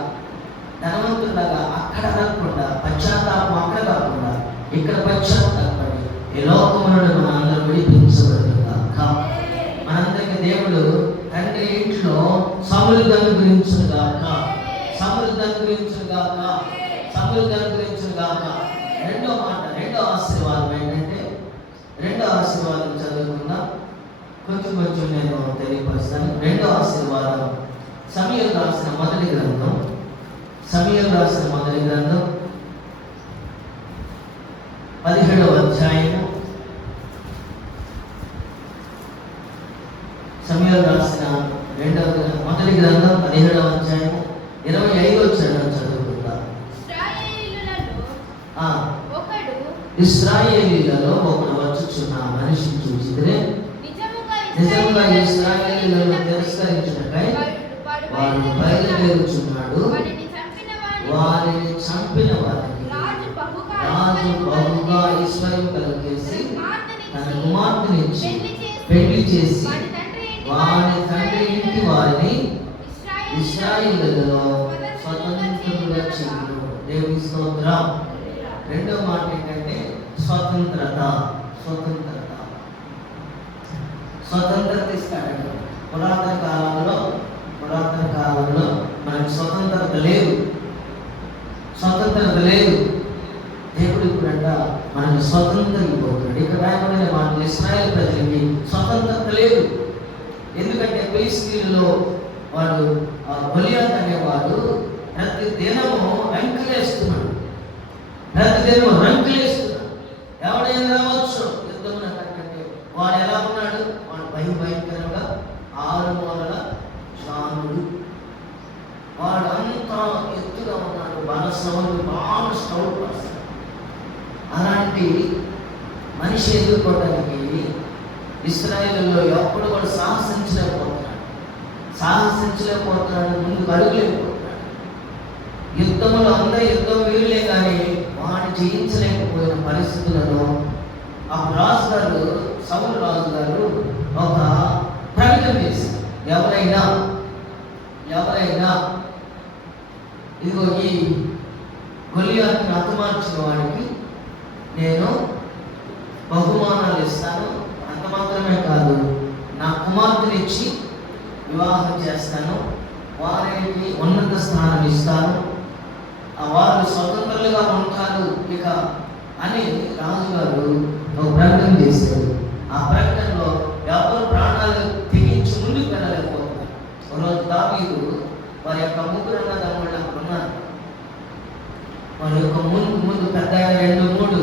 అక్కడ కాకుండా పశ్చాత్తాపం అక్కడ కాకుండా ఇక్కడ పశ్చాత్తాపడి ఈ లోకములను మన అందరూ విడిపించబడుతుందా. మనందరికీ దేవుడు తండ్రి ఇంట్లో సమృద్ధిని గురించుగాక. రెండో ఆశీర్వాదం ఏంటంటే, రెండో ఆశీర్వాదం చదువుకుందాం. కొంచెం నేను తెలియపరుస్తాను. రెండో ఆశీర్వాదం సమూయేలు రాసిన మొదటి గ్రంథం 17వ అధ్యాయము. సమూయేలు రాసిన మొదటి గ్రంథం 17వ అధ్యాయము 25వ వచనం చదువుకుందాం. ఇశ్రాయేలీలలో ఒకడు వచ్చుచున్న మనిషిని చూసిరే. నిజముగా ఇశ్రాయేలీలను తిరస్కరించుటకై వాడు బయలుదేరుచున్నాడు. వారిని చంపిన వారికి రాజు బహుగా ఐశ్వర్యం కలిగేసి తన కుమార్తెని పెళ్లి చేసి వారి తండ్రి ఇంటి వారిని ఇశ్రాయేలీలలో స్వతంత్రులుగా చేయును. దేవుని స్తోత్రం. రెండో మాట ఏంటంటే స్వతంత్రత ఇస్తాడు. పురాతన కాలంలో మనకి స్వతంత్రత లేదు. దేవుడు ఇప్పుడంట మనకి స్వతంత్రం ఇవ్వబోతున్నాడు. ఇక్కడ రాయబడిన మాటలు ఇశ్రాయేలు ప్రజలకి స్వతంత్రత లేదు. ఎందుకంటే ఫిలిష్తీయులలో వాడు గొలియాతు అనేవాడు ప్రతి దినము రంకులేస్తున్నాడు. ఎవడైనా రావచ్చు యుద్ధమున కంటే. వాడు ఎలా ఉన్నాడు? వాడు భయంకరంగా 6 మూలల జానుడు. వాడు అంతా ఎత్తుగా ఉన్నాడు. బాగా స్టౌల్ పర్సన్. మనిషి ఎదుర్కోవడానికి ఇశ్రాయేలులో ఎప్పుడు కూడా సాహసించలేకపోతున్నాడు, ముందుకు అడుగులేకపోతున్నాడు. యుద్ధంలో అందరూ యుద్ధం వీరులే కానీ వాడిని జయించలేకపోయిన పరిస్థితులలో అప్పుడు రాజుగారు, సౌలు రాజుగారు ఒక ప్రకటన చేశారు. ఎవరైనా ఇదిగో ఈ గొలియాతుని హతమార్చిన వాడికి నేను బహుమానాలు ఇస్తాను, అంత మాత్రమే కాదు నా కుమార్తెనిచ్చి వివాహం చేస్తాను, వారికి ఉన్నత స్థానం ఇస్తాను, వారు స్వతంత్రులుగా ఉంటారు ఇక అని రాజుగారు ఒక ప్రకటన చేశారు. ఆ ప్రకటనలో ఎవరు ప్రాణాలు తెగించి ముందుకు వెళ్ళలేకపోతున్నారు. ఒకరోజు దావీదు వారి యొక్క ముగ్గురు అన్నదమ్ముళ్ళు అక్కడ ఉన్నారు. వారి యొక్క ముందు పెద్ద 2-3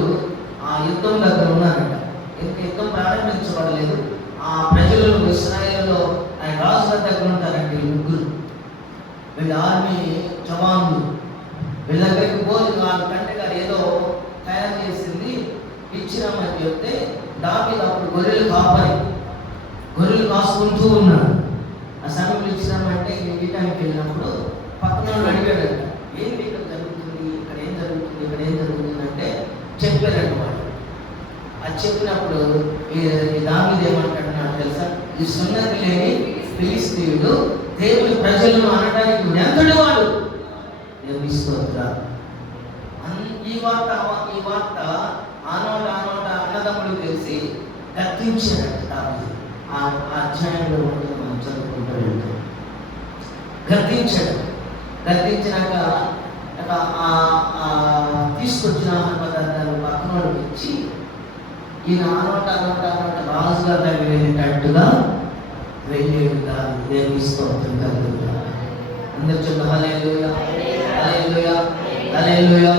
ఆ యుద్ధం దగ్గర ఉన్నారంట. యుద్ధం ప్రారంభించబడలేదు. ఆ ప్రజలు ఇశ్రాయేలులో ఆయన రాజుల దగ్గర ఉంటారంటే ముగ్గురు. వీళ్ళ ఆర్మీ జవాన్లు. వీళ్ళ దగ్గరికి పోయి వాళ్ళ తండ్రి గారు ఏదో తయారు చేసింది ఇచ్చినామని చెప్తే దావీదు అప్పుడు గొర్రెలు కాసుకుంటూ ఉన్నాడు. ఆ సమయంలో ఇచ్చినామంటే ఈ టైంకి వెళ్ళినప్పుడు పక్కన వాళ్ళు అడిగాడంట, ఏంటి ఇక్కడ జరుగుతుంది, ఇక్కడ ఏం జరుగుతుంది అంటే చెప్పారంట వాళ్ళు. అది చెప్పినప్పుడు ఈ దావీదు ఏమంటాడు తెలుసా, ఈ సున్నతి లేని ఫిలిష్తీయుడు దేవుని ప్రజలను అనడానికి నెంతటి వాడు, దేవుని స్తోత్రం. ఈ వార్త ఆనోట అన్నదమ్ముడు తెలిసి గర్తించారంట దావీదు. ఆ అధ్యాయంలో ఉంటుంది, మనం చదువుకుంటూ వెళ్తాం. గర్తించినాక తీసుకొచ్చిన ఆహార పదార్థాలు పక్కనోడు ఇచ్చి ఈయన ఆనోట రాజుగారి దగ్గర వెళ్ళేటట్టుగా వెళ్ళేడు కాదు. దేవుని స్తోత్రం కలుగుతా. అందరు చూడ హల్లెలూయా హల్లెలూయా హల్లెలూయా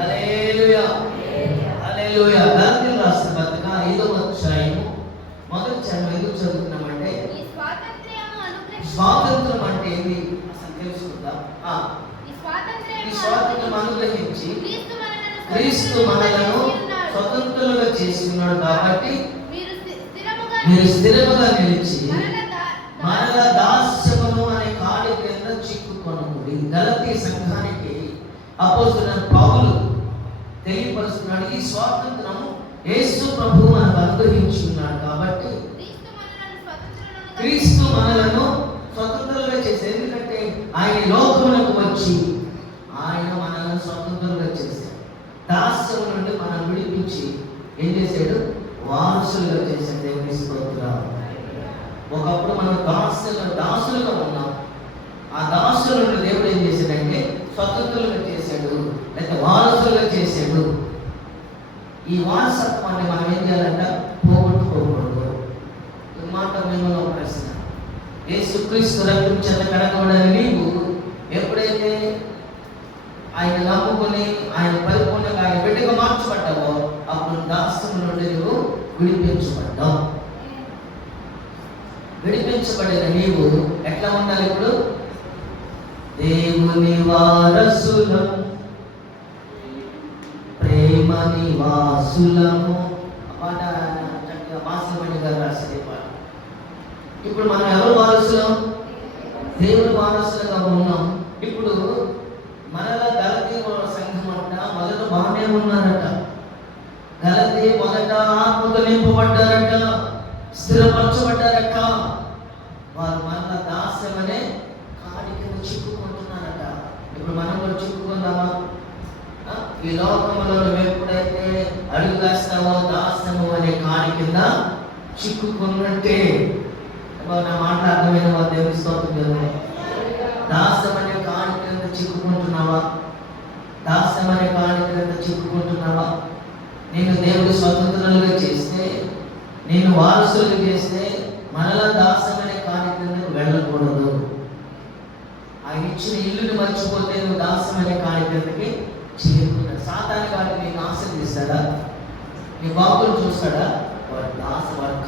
హల్లెలూయా హల్లెలూయా. గలాతీయులకు రాసిన పత్రిక 5వ అధ్యాయం 1వ వచనం ఎందుకు చదువుతున్నామంటే స్వాతంత్రం అంటే ఏంటి అసలు తెలుసుకుందాం. ఈ స్వాతంత్రం అనుగ్రహించి క్రీస్తు మనలను స్వతంత్రులుగా చేస్తున్నాడు కాబట్టి మీరు స్థిరముగా నిలిచి మరల దాస్యమును అనే కాడి క్రింద చిక్కుకొనకూడదు. గలతీ సంఘానికి అపోస్తలుడైన పౌలు తెలియపరుస్తున్నాడు. ఈ స్వాతంత్రము యేసు ప్రభువు మనకు అనుగ్రహించున్నాడు కాబట్టి క్రీస్తు మనలను స్వతంత్రులుగా చేశాడు. ఎందుకంటే ఆయన లోకములకు వచ్చి ఆయన మనలను స్వతంత్రులుగా చేశాడు. దాస్యం నుండి మనం విడిపించి ఏం చేశాడు, వారసులుగా చేశాడు. దేవుని స్తోత్రం. ఒకప్పుడు మనం దాసులుగా ఉన్నాం. ఆ దాసుల నుండి దేవుడు ఏం చేశాడంటే స్వతంత్రులుగా చేశాడు, లేకపోతే వారసులుగా చేశాడు. ఈ వారసత్వాన్ని మనం ఏం చేయాలంట, పోగొట్టుకోకూడదు. ఈ మాట మేము ప్రశ్న, యేసుక్రీస్తు రక్తం చేత కడగబడని నీవు ఎప్పుడైతే ఆయన నమ్ముకొని ఆయన పరిపూర్ణంగా ఆయన బిడ్డగా మార్చబడ్డావో అప్పుడు దాస్యం నుండి నువ్వు విడిపించబడ్డావు. విడిపించబడిన నీవు ఎట్లా ఉండాలి? ఇప్పుడు దేవుని వారసులం, ప్రేమ నివాసులము. పాట చక్కగా మాసమణి గారు రాసే పాట. ఇప్పుడు మనం ఎవరు వారసులం? దేవుని వారసులుగా ఉన్నాం. ఇప్పుడు మనలో గలతీ సంఘం అంట మొదట బాగానే ఉన్నారట. గలతీ మొదట ఆత్మతో నింపబడ్డారట, స్థిరపరచబడ్డారట. వారు మన దాస్యం అనే కాడి కింద చిక్కుకుంటున్నారట. ఇప్పుడు మనం కూడా చిక్కుకుందామా? ఈ లోకంలో నువ్వు ఎప్పుడైతే అడుగు వేస్తావో దాస్యము అనే కాడి కింద చిక్కుకున్నట్టే. నా మాట అర్థమైన వారు దేవుని స్తోత్రం కదా. దాస్యం అనే కాడి కింద చిక్కుకుంటున్నావా? దాస్యం అనే కాడి కింద చిక్కుకుంటున్నావా? నేను దేవుడు స్వతంత్రులుగా చేస్తే, నేను వారసులుగా చేస్తే మనలా దాస్యం అనే కాడి కిందకు వెళ్ళకూడదు. ఆయన ఇచ్చిన ఇల్లుని మర్చిపోతే నువ్వు దాస్యం అనే కాడి కిందకి చేరుకున్నాడు. సాతాను వాడిని నీకు ఆశీర్దిస్తాడా? నీ బాబులు చూస్తాడా? వాడు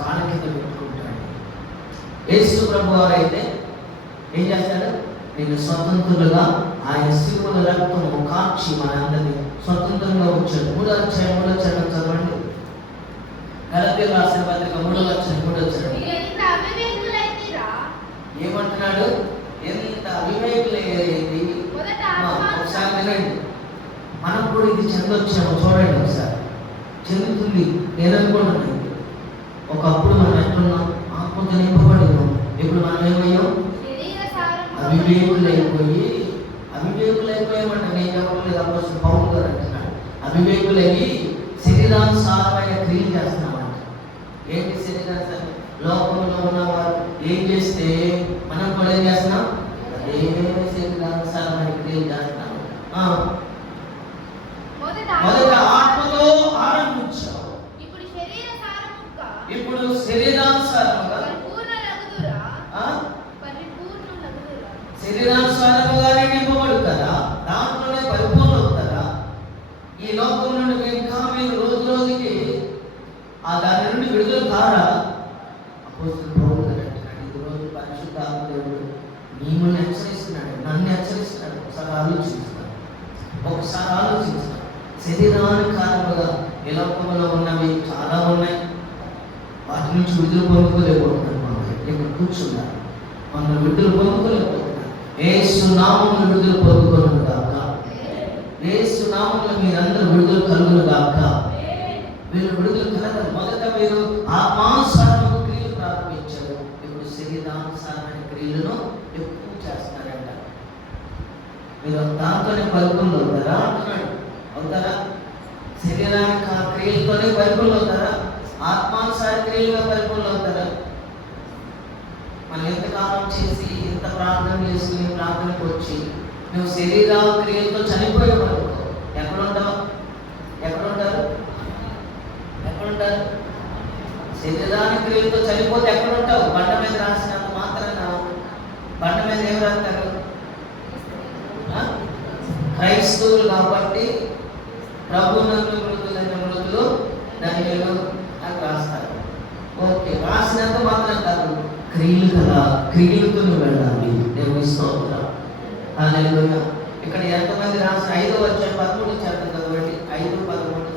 కాళ్ళ కింద పెట్టుకుంటాడు. యేసు ప్రభు వారు అయితే ఏం చేస్తాడు? నేను స్వతంత్రులుగా ఆయన శిలువల రక్తము కాచి మనందరినీ స్వతంత్రంగా ఉంచాడు. 3వ అధ్యాయం చదవండి. గలతీయులకు రాసిన పత్రిక 3వ అధ్యాయం. ఏమంటున్నాడు? ఎంత అవివేకులయ్యేది. ఒకసారి వినండి, మనం కూడా ఇది చెందొచ్చాము. చూడండి ఒకసారి, చెందుతుంది. నేను అనుకుంటున్నాను, ఒకప్పుడు మనం ఎట్లున్నాం? ఆత్మతో నింపబడినాం. ఇప్పుడు మనం ఏమయ్యాం? అవివేకులైపోయామంట. నేను చెప్పలేదు, అప్పుడు పౌలు గారు అంటున్నాడు, అవివేకులయ్యి శరీరానుసారమైన క్రియలు చేస్తున్నామంట. ఏంటి శరీరానుసారం? లోకంలో ఉన్నవారు ఏం చేస్తే మనం కూడా ఏం చేస్తున్నాం? అదే శరీరానుసారమైన క్రియలు చేస్తున్నాం. మొదట ఆత్మతో ఆరంభించావు, ఇప్పుడు శరీరానుసారముగా శరీరానుసారముగానే నింపబడుతారా? దాంట్లోనే పరిపూర్ణ అవుతారా? ఈ లోకం నుండి ఇంకా మీరు రోజు రోజుకి దాని నుండి విడుదల కారా? అపోస్తలుడు పౌలు గారు అంటున్నాడు, ఈ రోజు పరిశుద్ధాత్మ దేవుడు మిమ్మల్ని హెచ్చరిస్తున్నాడు, నన్ను హెచ్చరిస్తున్నాడు. ఒకసారి ఆలోచించాను. శరీరానుసారముగా ఈ లోకంలో ఉన్నవి చాలా ఉన్నాయి. వాటి నుంచి విడుదల పొందుకోలేకపోతున్నాను. ఇక్కడ కూర్చున్నారు, మనం విడుదల పొందుకోలేకపోతున్నాం. యేసు నామమున విడుదల పొందుకోను గాక. యేసు నామమున మీరందరూ విడుదల కలుగును గాక. మీరు విడుదల కలగదు. మొదట మీరు ఆత్మానుసారమైన క్రియలు ప్రారంభించారు, ఇప్పుడు శరీరానుసారమైన క్రియలను ఎక్కువ చేస్తున్నారంట. మీరు దాంతోనే పరిపూర్ణులు అవుతారా అంటున్నాడు. అవుతారా? శరీరానికి ఆ క్రియలతోనే పరిపూర్ణులు అవుతారా? ఆత్మానుసార క్రియలుగా పరిపూర్ణులు అవుతారా? మనం ఎంతకాలం చేసి ఎంత ప్రార్థన చేసుకుని ప్రార్థనకు వచ్చి నువ్వు శరీర క్రియలతో చనిపోయావు అనుకో, ఎక్కడుంటావు? శరీరానికి క్రియలతో చనిపోతే ఎక్కడుంటావు? బండ మీద రాసినంత మాత్రాన బండ మీద ఏం రాస్తారు? క్రైస్తవులు కాబట్టి ప్రభునందు మృతులైన మృతులు ధన్యులు అని రాస్తారు. ఓకే, రాసినంత మాత్రం కాదు, క్రియలు కదా, క్రియలతో నువ్వు వెళ్ళాలి. దేవుని స్తోత్రం. హల్లెలూయా. ఇక్కడ ఎంతమంది రాసిన 5వ అధ్యాయం 13 చదవండి. 5:13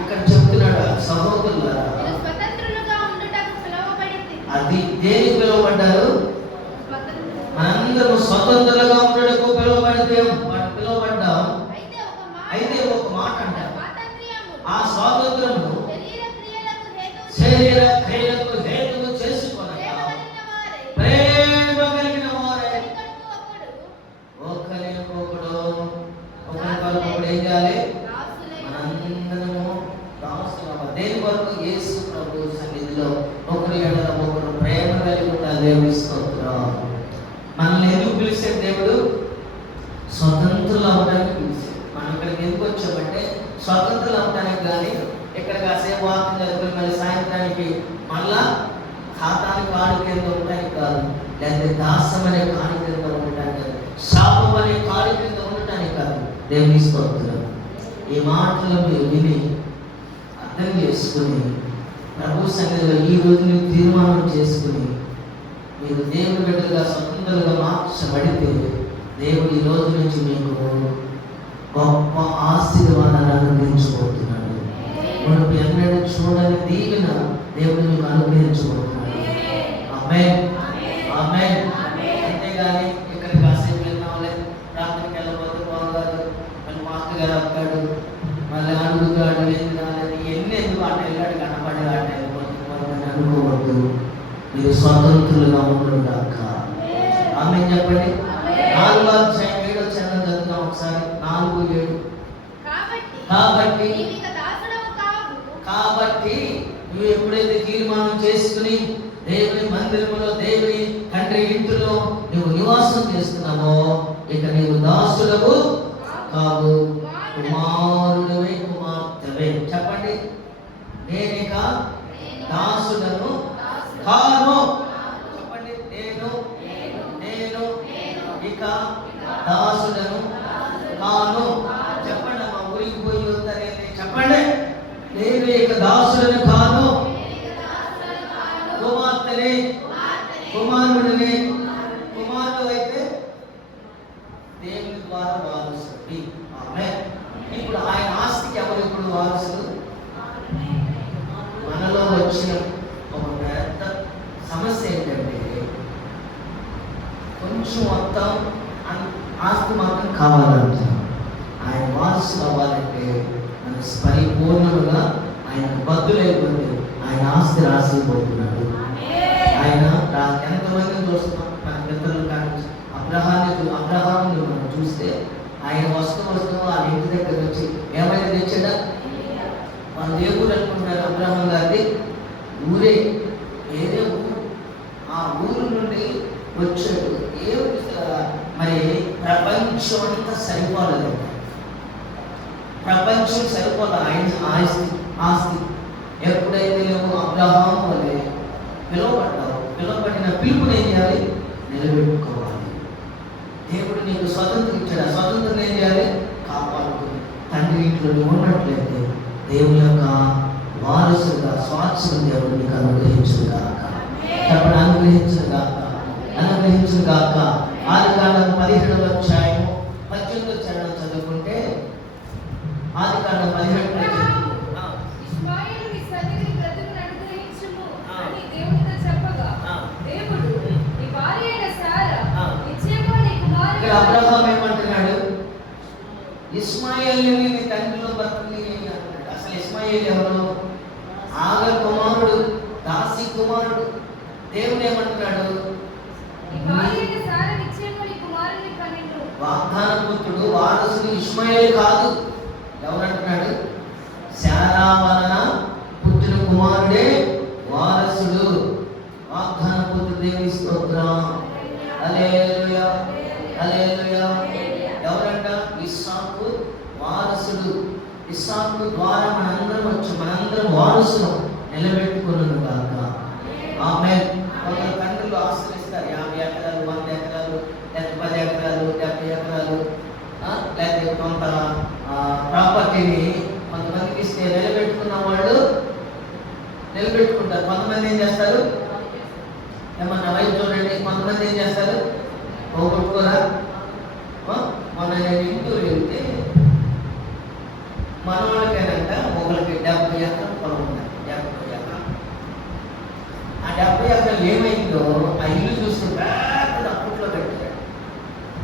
ఇక్కడ చెప్తున్నాడు, సహోదరులారా అది దేనికి పిలువబడ్డారు? అందరూ స్వతంత్రులుగా ఉండటకు పిలువబడ్డాం. అయితే ఒక మాట అంటారు, ఆ స్వాతంత్రము శరీర క్రియలకు హేతువు చేసుకొనగా ప్రేమ కలిగిన వారై ఒకరికొకడు ఏం చేయాలి? మనందరము దాసులము. దేని వరకు? యేసు ప్రభు సన్నిధిలో ఒకరి ఎడల ఒకరు ప్రేమ కలిగి ఉండాలి. దేవుని స్తోత్రం. మనల్ని ఎందుకు పిలిచాడు దేవుడు? స్వతంత్రులు అవ్వడానికి పిలిచాడు. మనం ఇక్కడికి ఎందుకు వచ్చామంటే స్వతంత్రులు అవ్వడానికి. కానీ ఇక్కడ కాసేపు వాక్యం జరుగుతుంది, మళ్ళీ సాయంత్రానికి మళ్ళా ఖాతానికి వాడి కింద ఉండడానికి కాదు, లేకపోతే దాసం అనే కాడి కింద ఉండటానికి కాదు, శాపం అనే కాడి కింద ఉండటానికి కాదు. దేవుని స్తోత్రం. ఈ మాటలు మీరు విని అర్థం చేసుకుని ప్రభు సన్నిధిలో ఈ రోజు మీరు తీర్మానం చేసుకుని మీరు దేవుని బిడ్డలుగా స్వతంత్రులుగా మార్చబడితే దేవుడు ఈ రోజు నుంచి మీకు గొప్ప ఆశీర్వాదాన్ని అనుగ్రహించబోతున్నాడు. మనకు ఎన్నడూ చూడని దీవెన దేవుడు మీకు అనుగ్రహించబోతున్నాడు. ఆమేన్, ఆమేన్. అంతేగాని ఇక్కడ కాసేపు వెళ్ళినాంలే, ప్రార్థనకి వెళ్ళబోతే బాగుంది, మళ్ళీ మాస్టర్ గారు వస్తాడు, మళ్ళీ అడుగుతాడు, ఏం రాలేదు, ఎన్ని ఎందుకు అటు వెళ్ళాడు, కనపడి అటు వెళ్ళిపోతుంది అనుకోవద్దు. మీరు స్వతంత్రులుగా ఉండరు కాక. ఆమేన్ చెప్పండి. 4వ అధ్యాయం 7వ చరణం చదువుతాం ఒకసారి. 4:7. కాబట్టి నువ్వు ఎప్పుడైతే తీర్మానం చేసుకుని దేవుని మందిరములో, దేవుని తండ్రి ఇంటిలో నువ్వు నివాసం చేస్తున్నావో, ఇక నీవు దాసుడవు కావు, కుమారుడవే, కుమార్తెవే. చెప్పండి, నేనిక దాసుడను కాను. చెప్పండి, నేను ఇక దాసుడను కాను. చెప్పండి, మా ఊరికి పోయి వస్తానే. చెప్పండి, నేను ఇక దాసుడను కాను, కుమార్తెనే, కుమారుడిని. కుమారుడు అయితే వారసులు? మనలో వచ్చిన ఒక పెద్ద సమస్య ఏంటంటే కొంచెం మొత్తం ఆస్తి మాత్రం కావాలంటాం. ఆయన వారసులు అవ్వాలంటే మన పరిపూర్ణంగా ఆయన బద్దులైపోతే ఆయన ఆస్తి రాసిపోతున్నాడు. ఆయన ఎంతమందిని చూస్తున్నాం మన మిత్రులు కానీ అబ్రహాముని మనం చూస్తే ఆయన వస్తూ ఆ ఇంటి దగ్గర వచ్చి ఏమైనా తెచ్చాడా? వాళ్ళు ఏ ఊరు అనుకుంటున్నారు? అబ్రహాం గారిది ఊరే, ఏదే ఊరు. ఆ ఊరు నుండి వచ్చాడు. మరి ప్రపంచం అంతా సరిపోలేదు. ప్రపంచం సరిపోలే ఆయన ఆస్తి. ఎప్పుడైతే నువ్వు అబ్రహాం వలె పిలువబడిన పిలుపుని ఏం చేయాలి? నిలబెట్టుకోవాలి. దేవుడు నీకు స్వతంత్రం ఇచ్చాడు. ఆ స్వతంత్రం ఏం చేయాలి? కాపాడుకుని తండ్రి ఇంట్లో నువ్వు ఉన్నట్లయితే దేవుని యొక్క వారసుగా స్వార్థం దేవుడు నీకు అనుగ్రహించుగాక. చెప్పండి, అనుగ్రహించుగాక. ఆదికాండం 17వ అధ్యాయం 18వ చరణం చదువుకుంటే, ఆదికాండం 17 అబ్రహాం ఏమంటున్నాడు? ఇస్మాయిల్ని నీ తండ్రిలో భర్తని అంటున్నాడు. అసలు ఇస్మాయిల్ ఎవరు? ఆగర్ కుమారుడు, దాసి కుమారుడు. దేవుడు ఏమంటున్నాడు? వాగ్దాన పుత్రుడు వారసుడు ఇస్మాయిల్ కాదు. ఎవరంటున్నాడు? శారా వలన పుట్టిన కుమారుడే వారసుడు. వాగ్దాన పుత్రుడు. దేవుని స్తోత్రం. హల్లెలూయా, హల్లెలూయా. ఎవరంట? ఇస్సాకు వారసుడు. ఇస్సాకు ద్వారా మనందరం వారసును నిలబెట్టుకున్నాను కాక. ఆమేన్. కొందరు తండ్రులు ఆస్తులు ఇస్తారు. 50 ఎకరాలు, 100 ఎకరాలు, 10 ఎకరాలు, 70 ఎకరాలు, లేకపోతే కొంత ప్రాపర్టీని కొంతమందికి ఇస్తే నిలబెట్టుకున్న వాళ్ళు నిలబెట్టుకుంటారు. కొంతమంది ఏం చేస్తారు? ఏమన్నా వైపు చూడండి. కొంతమంది ఏం చేస్తారు? పోగొట్టుకోరా. మొన్న నేను ఇంటూరు వెళ్తే మన వాళ్ళకైనాక ఒకరికి 70 ఎకరాలు పొలం ఉన్నాయి. 70 ఎకరాలు. ఆ 70 ఎకరాలు ఏమైందో ఆ ఇల్లు చూస్తే పెద్ద అప్పట్లో పెట్టారు.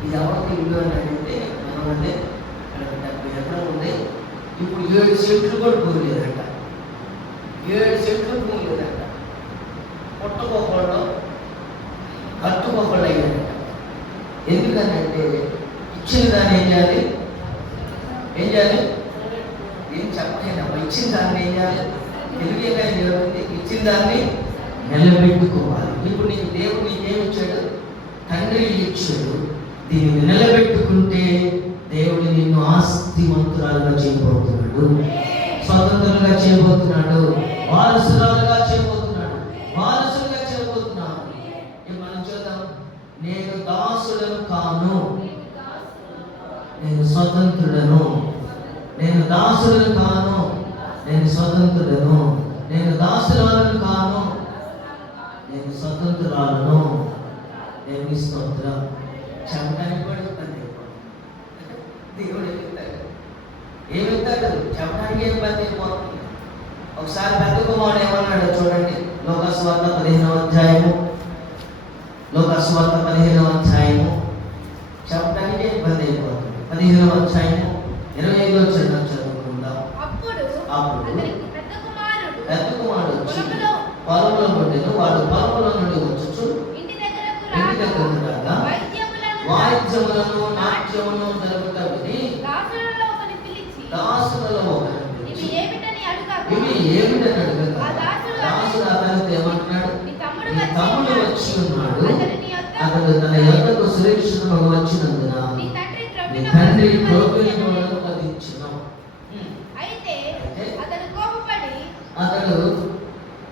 ఇది ఎవరికి ఇల్లు అని అడిగితే మనమంటే అక్కడ 70 ఎకరాలు ఉంది. ఇప్పుడు 7 సెంట్లు కూడా భూమి లేదంట. 7 సెంట్లు భూమి లేదంట. పుట్టకోకుండా కట్టుకోకుండా అయ్యారంట. ఎందుకనంటే ఇచ్చిన దాన్ని ఏం చేయాలి? ఏం చెప్పలేదమ్మా. ఇచ్చిన దాన్ని ఏం చేయాలి? తెలివిగా జరుగుతుంది. ఇచ్చిన దాన్ని నిలబెట్టుకోవాలి. ఇప్పుడు నీకు దేవుడు నీకేమి ఇచ్చాడు? తండ్రి ఇచ్చాడు. దీన్ని నిలబెట్టుకుంటే దేవుడు నిన్ను ఆస్తిమంతురాలుగా చేయబోతున్నాడు, స్వతంత్రంగా చేయబోతున్నాడు, వారసురాలుగా చేయబోతున్నాడు, వారసులుగా చేయబోతున్నాడు. మనం చూద్దాం. నేను దాసులను కాను, నేను స్వతంత్రుడను. నేను దాసులను కాను, నేను స్వతంత్రుడను. నేను దాసురాలను కాను, నేను స్వతంత్రురాలను. నేను స్తోత్రం. చెప్పడానికి కూడా ఇబ్బంది. దేవుడు ఏమిస్తాడు? చెప్పడానికి ఇబ్బంది అయిపోతుంది. ఒకసారి పెద్ద కుమారుడు ఏమన్నాడు చూడండి. లోకస్వార్త 15వ అధ్యాయము, లోకస్వార్త 15వ అధ్యాయము. చెప్పడానికి ఇబ్బంది అయిపోతుంది. 15వ అధ్యాయము 25వ చరణం చదువుకుందాం. అప్పుడు పెద్ద కుమారుడు వచ్చి పొలంలో ఉండేను. వాడు పొలంలో నుండి వచ్చుచు ఇంటి దగ్గరకు రాగా వాయిద్యములను నాట్యములను జరుగుతా విని దాసులలో ఒకరిని పిలిచి ఇవి ఏమిటని అడగగా దాసుడు అతనితో ఏమంటున్నాడు? నీ తమ్ముడు వచ్చి ఉన్నాడు, అతడు తన యొద్దకు సురక్షితంగా వచ్చినందున నీ తండ్రి త్రోపిలను వధించును. అతడు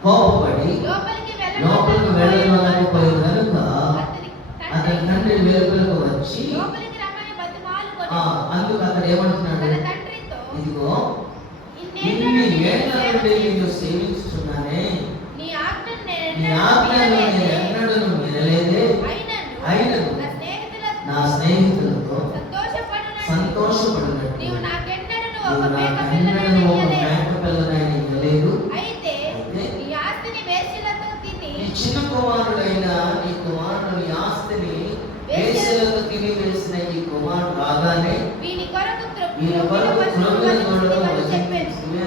కోపపడి లోపలికి వెళ్ళలేకపోయి కనుక అతని తండ్రి వెలుపలకు వచ్చి అందుకు అతడు ఏమంటున్నాడు? ఇదిగో ఇన్ని ఏళ్ల నుండి నేను సేవించుతున్నానే, నీ ఆజ్ఞను నేను ఎన్నడూ వినలేదే. అయినను నా స్నేహితులతో సంతోషపడినట్టు నీవు నాకెన్నడూ ఒక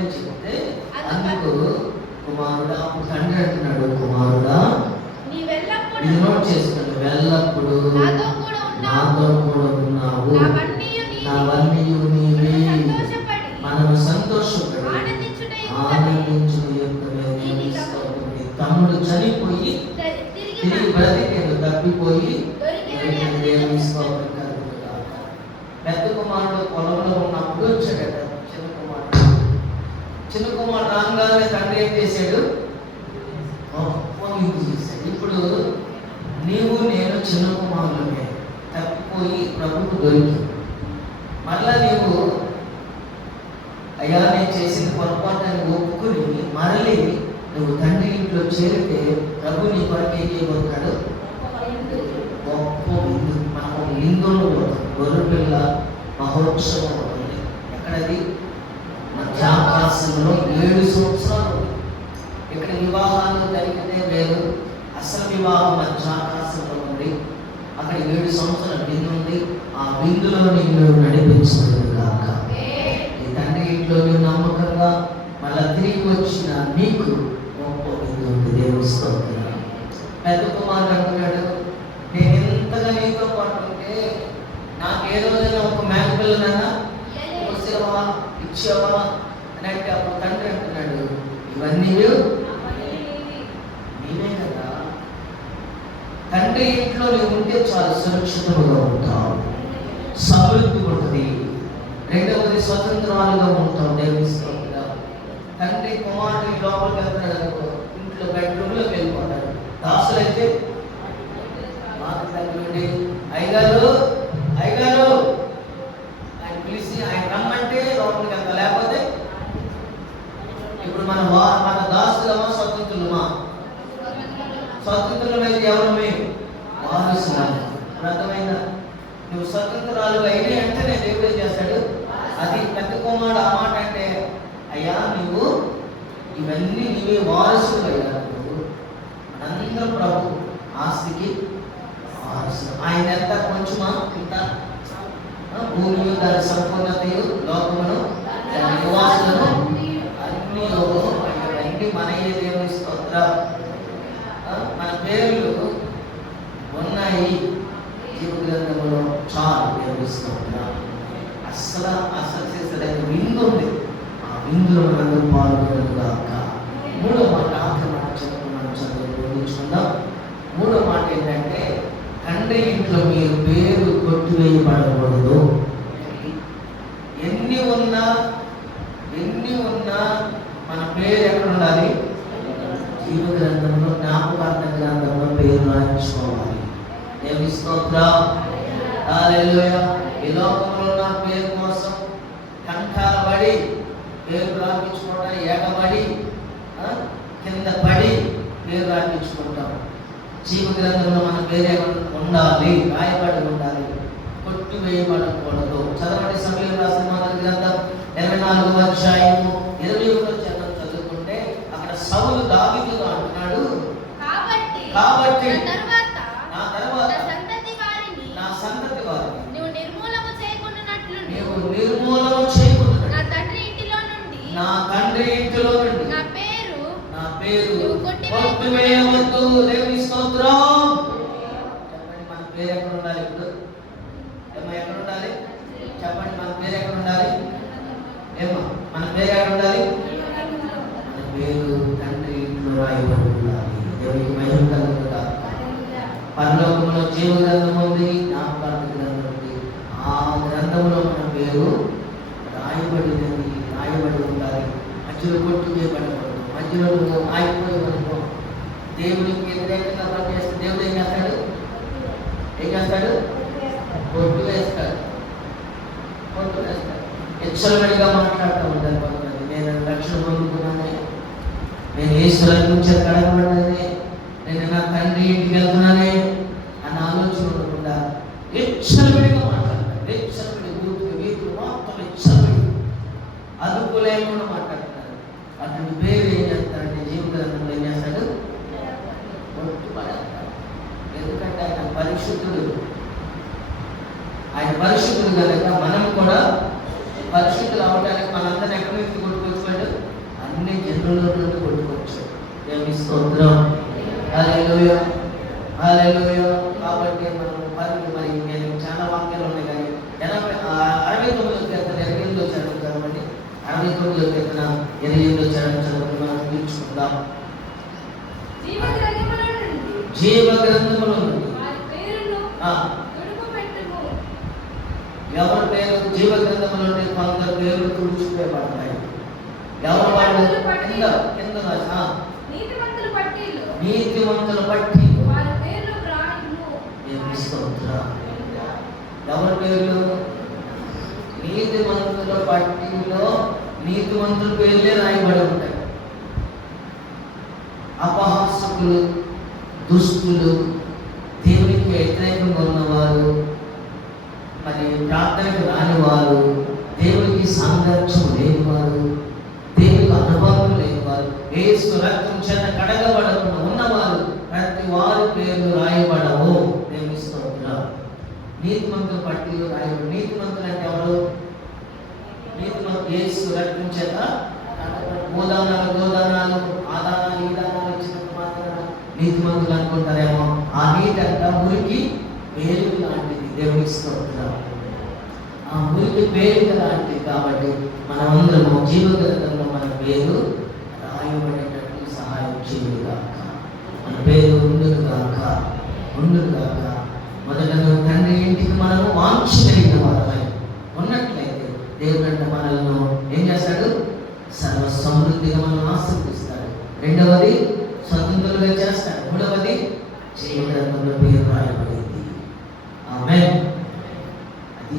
అని చెప్తే అందుకు కుమారుడా, అప్పుడు తండ్రి అంటున్నాడు, కుమారుడా ఇది నోట్ చేసుకోండి, వెళ్ళప్పుడు నాతో కూడా ఉన్నావు, నావన్నీ నీవే. మనము సంతోషపడి ఆనందించుట తమ్ముడు చనిపోయి తిరిగి బ్రతికేడు, తప్పిపోయి దేవుని స్తోత్రం కలుగునుగాక. పెద్ద కుమారుడు పొలంలో ఉన్నప్పుడు వచ్చాడట చిన్న కుమారుడు రాగానే తండ్రి ఏం చేశాడు? చేశాడు. ఇప్పుడు నీవు నేను చిన్న కుమారులమే, తప్పిపోయి ప్రభుకు దొరికి మరలా నీవు అయ్యా నేను చేసిన పొరపాటుని ఒప్పుకుని మరలి నువ్వు తండ్రి ఇంట్లో చేరితే ప్రభు నీ కొరకు ఏం చేయబోతున్నాడు? గొప్ప విందు. మనకు విందులో పోతుంది, గొర్రెపిల్ల మహోత్సవం అవుతుంది. ఎక్కడది? మధ్యాకాశంలో 7 సంవత్సరాలు. ఇక్కడ వివాహాలు జరిగితే వేరు, అసలు వివాహం మధ్యాకాశంలో ఉంది. అక్కడ 7 సంవత్సరాల విందు ఉంది. ఆ విందులో నిన్ను నడిపించలేదు కాక నీ తండ్రి ఇంట్లో నువ్వు నమ్మకంగా మళ్ళా తిరిగి వచ్చిన నీకు గొప్ప విందు ఉంది. దేవుని స్తోత్రం. పెద్ద కుమారుడు అంటున్నాడు, నేను ఎంతగా నీతో పాటు ఉంటే నాకు ఏ రోజైనా ఒక మేకపిల్లనైనా కోసావా, ఇచ్చావా అని అంటే అప్పుడు తండ్రి అంటున్నాడు, ఇవన్నీ నేనే కదా. తండ్రి ఇంట్లో నువ్వు ఉంటే చాలా సురక్షితంగా ఉంటావు, సమృద్ధి ఉంటుంది. రెండవది స్వతంత్రాలుగా ఉంటావు. దేవుని స్తోత్రం. తండ్రి కుమారుడు లోపలికి వెళ్తున్నాడు అనుకో, ఇంట్లో బెడ్రూమ్లోకి వెళ్ళిపోతాడు. దాసులైతే అయ్యగారు అయ్యగారు ఆయన పిలిచి ఆయన రమ్మంటే లోపలికి వెళ్తా, లేకపోతే ఇప్పుడు మన దాసులమా స్వతంత్రులమా? స్వతంత్రులమైతే ఎవరమే? వారసురాలు. అర్థమైందా? నువ్వు స్వతంత్రాలు అయినా వెంటనే దేవుడు ఏం చేస్తాడు? అది పెద్ద కుమారుడు ఆ మాట అంటే, అయ్యా నువ్వు ఇవన్నీ నీవే వారసులు అయ్యా. మనందరం ప్రభు ఆస్తికి వారసులు. ఆయన ఎంత కొంచెమా ఇంత? భూమి దాని సంపూర్ణతయు లోకమును దాని నివాసులను అన్ని అవన్నీ మనయే. దేవుని స్తోత్రం. మన పేర్లు ఉన్నాయి జీవ గ్రంథంలో, చాలు. దేవుని స్తోత్రం. అసలు చేసేదైతే విందు ఉంది. ఆ విందులో మనందరూ పాల్గొనగాక. మూడో మాట, ఆఖరి మాట చెప్పుకున్నాను, చదువుకుందాం. మూడో మాట ఏంటంటే, తండ్రి ఇంట్లో మీరు పేరు కొట్టివేయబడకూడదు. ఎన్ని ఉన్నా మన పేరు ఎక్కడ ఉండాలి? జీవ గ్రంథంలో, జ్ఞాపకార్థ గ్రంథంలో పేరు రాయించుకోవాలి. దేవుని స్తోత్రం. హల్లెలూయా. ఈ లోకంలో నా పేరు కోసం కంఠాలు పడి పేరు రాయించుకోవడం, ఎగబడి కింద పడి పేరు రాయించుకుంటాం. జీవ గ్రంథంలో మన పేరే ఉండాలి, రాయబడి ఉండాలి, కొట్టివేయబడకూడదు. చదవండి సమయంలో రాసిన మొదటి గ్రంథం 24వ అధ్యాయము 21వ వచనం చదువుకుంటే అక్కడ సౌలు దావీదుతో అంటున్నాడు, కాబట్టి నా తర్వాత నా సంతతి వారిని నీవు నిర్మూలము చేయకుండా నా తండ్రి ఇంటిలో నుండి నా పేరు కొట్టివేయవద్దు. దేవుని స్తోత్రం. చెప్పండి, మన పేరు ఎక్కడ ఉండాలి? ఇప్పుడు ఎక్కడ ఉండాలి? చెప్పండి, మన పేరు ఎక్కడ ఉండాలి? మన పేరు ఎక్కడ ఉండాలి? మన పేరు తండ్రి ఇంట్లో రాయబడి ఉండాలి. దేవునికి మహిమ కలుగునుగాక. పరలోకంలో జీవ గ్రంథం ఉంది, జ్ఞాపకార్థ గ్రంథం ఉంది. ఆ గ్రంథంలో మన పేరు రాయబడి ఉండాలి. మధ్యలో కొట్టివేయబడకూడదు, మధ్యలో ఆగిపోయేవనుకో, దేవునికి వ్యతిరేకంగా పనిచేస్తే దేవుడు ఏం చేస్తాడు? కొట్టు వేస్తాడు. ఎచ్చలవిడిగా మాట్లాడుతూ ఉంటారు కొంతమంది. నేను రక్షణ పొందుకున్నానే, నేను ఈశ్వరు నుంచి కడగబడ్డానే, నేను నా తండ్రి ఇంటికి వెళ్తున్నానే అన్న ఆలోచన ఉండకుండా ఎచ్చలవిడిగా మాట్లాడతారు. ఎచ్చలవిడి వీధులు మొత్తం ఎచ్చలవిడి అదుపు లేకుండా మాట్లాడతారు. అతని పేరు ఏం చేస్తారంటే జీవ గ్రంథంలో ఏం చేస్తాడు? కొట్టుపడతాడు. ఎందుకంటే ఆయన పరిశుద్ధుడు. ఆయన పరిశుద్ధుడు కనుక మనం కూడా పరిశుద్ధులు అవడానికి మనందరినీ ఎక్కడి నుంచి కొట్టుకొచ్చాడు? శత్రువుల నుండి కొట్టుకోవచ్చు. దేవుని స్తోత్రం. హల్లెలూయా, హల్లెలూయా. కాబట్టి మరి నేను చాలా వాక్యాలు ఉన్నాయి కానీ 69వ కీర్తన 28వ చరణం చదవండి. 69వ కీర్తన 28వ చరణం చదవండి. మనం తీర్చుకుందాం. జీవ గ్రంథములో నుండి ఎవరి పేరు జీవ గ్రంథంలో నుండి కొంత పేర్లు తుడిచివేయబడతాయి. ఎవరు వాళ్ళు? కింద నీతిమంతుల పట్టి ఎవరి పేర్లు? నీతిమంతుల పట్టిలో నీతిమంతుల పేర్లే రాయబడి ఉంటాయి. అపహాసకులు, దుష్టులు, దేవునికి వ్యతిరేకంగా ఉన్నవారు, మరి ప్రార్థనకు రాని వారు, దేవునికి సాంగత్యం లేని వారు, దేవునికి అనుభవం లేని వారు, యేసు రక్తం చేత కడగబడకుండా ఉన్నవారు ప్రతి వారి పేర్లు రాయబడవు. దేవుని స్తోత్రం. నీతిమంతుల పట్టిలో రాయబడి. నీతిమంతులు అంటే ఎవరు? నీతిమంతులు యేసు రక్తం చేత గోదానాలు ఆదానాలు ఈ దానాలు ఇచ్చినప్పుడు మాత్రం నీతిమంతులు అనుకుంటారేమో. ఆ నీతి అంట మురికి పేరు లాంటిది. దేవుని స్తోత్రం. ఆ మురికి పేరు లాంటిది. కాబట్టి మనమందరము జీవ గ్రంథంలో మన పేరు రాయబడేటట్లు సహాయం చేయుగాక. మన పేరు ఉండుగాక. మొదట తండ్రి ఇంటికి మనము వాంఛనైన వారమై ఉన్నట్లయితే దేవుడంట మనల్ని ఏం చేస్తాడు? సర్వ సమృద్ధిగా మనల్ని ఆశీర్వదిస్తాడు. రెండవది స్వతంత్రులుగా చేస్తాడు. మూడవది జీవ గ్రంథంలో పేరు రాయబడింది. ఆమేన్. అది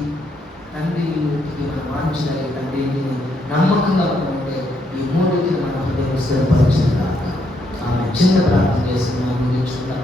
తండ్రి ఇంటికి మనం వాంఛనై తండ్రి ఇంటిని నమ్మకంగా ఉంటే ఈ మూడింటిని మనం హృదయం స్థిరపరచుకుందాం. ఆమె చిన్న ప్రార్థన చేసి మనం ముగించుకుందాం.